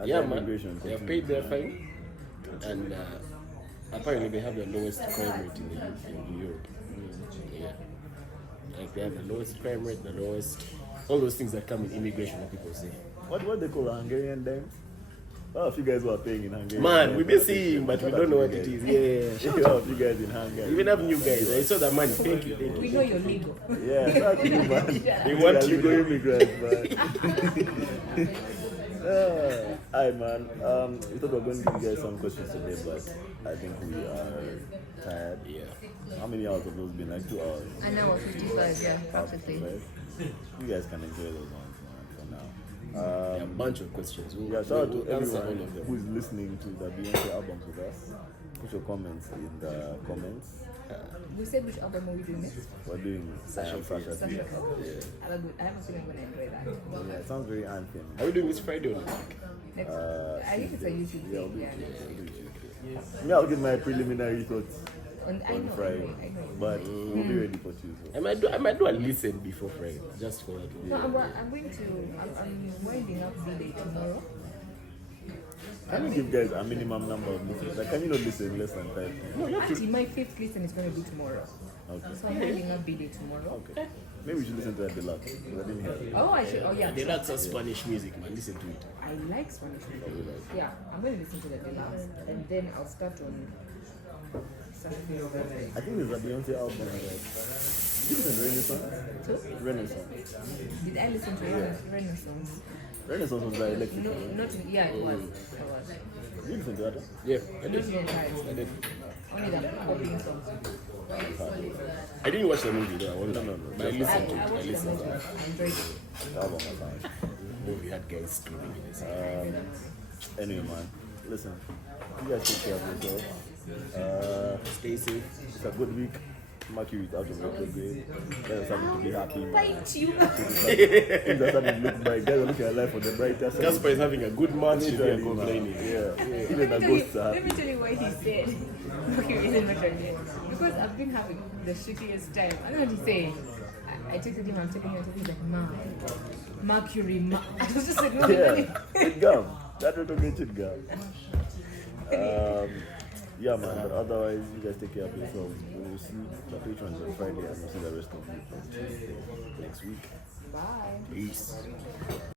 And yeah, the man, immigration they have continues. paid their fine, and apparently they have the lowest crime rate in Europe. Yeah, like they have the lowest crime rate, the lowest, all those things that come with immigration that people say. What they call a Hungarian dime? Well, if you guys who are paying in Hungary. Man, we've been seeing, but we don't know what it is. Yeah, Shout out you guys in Hungary. we even have new guys. I saw the money. Thank you. We know you're legal. Yeah, shout out to you, man. They want you Illegal there. immigrants, man. Hi, man. We thought we were going to give you guys some questions today, but I think we are tired. Yeah. How many hours have those been? Like 2 hours? An hour 55, yeah, practically. You guys can enjoy those ones, man, for now. There are a bunch of questions. Yeah, shout out to We'll answer all everyone of them. who is listening to the Beyoncé albums with us. Put your comments in the comments. We said which album are we doing next? We're doing Sasha Fierce. Sasha. Yeah. I have a feeling I'm going to enjoy that. Yeah, it sounds very anthem. Are we doing this Friday or next week? Next, I think it's a YouTube Yeah, I'll thing. do Yeah. Me, I'll give my preliminary thoughts And I on know. Friday, but we'll be ready for Tuesday. I might do a listen before Friday, just for that. No, I'm going to. I'm winding up B-Day tomorrow. Can you give guys a minimum number of listens? Like, can you not listen less than 5? Actually, my fifth listen is going to be tomorrow. Okay. So I'm winding up B-Day tomorrow. Okay. Maybe we should listen to that deluxe. Because I didn't hear it. Oh, I should. Oh, yeah. They like some Spanish music, man. Listen to it. I like Spanish music. Yeah, I'm going to listen to the deluxe, and then I'll start on Saturday or Thursday. I think there's a Beyoncé album that. Did you listen to Renaissance? So, Renaissance. did I listen to Renaissance? Renaissance was the electric. No, one. not yeah, it was. Did you listen to that? Yeah, I Not did. the entire. I did. Only the opening songs. I didn't watch the movie though. I won't. No. But I I listened to it. I watched the listened to movie. it. I enjoyed it. The album was fine. The movie had guys screaming in his head. Anyway, man, listen. You guys take care of yourselves. Stay safe. It's a good week. Mercury is out of retrograde. Guys are starting to be happy. Bite you. Things are starting to look bright. Guys are looking at life for the brighter side. Casper is having a good month. She's Literally, here complaining. Yeah. Even the ghosts are Let me happy. tell you why he said Mercury isn't retrograde. Because I've been having the shittiest time. I don't know what to say. I texted him, I'm texting him, he's like, Mercury, I was just like, no, Yeah. It gum. That retrograde should gum. Yeah, man. But otherwise, you guys take care of yourselves. We will see the patrons on Friday and we'll see the rest of you on Tuesday next week. Bye. Peace.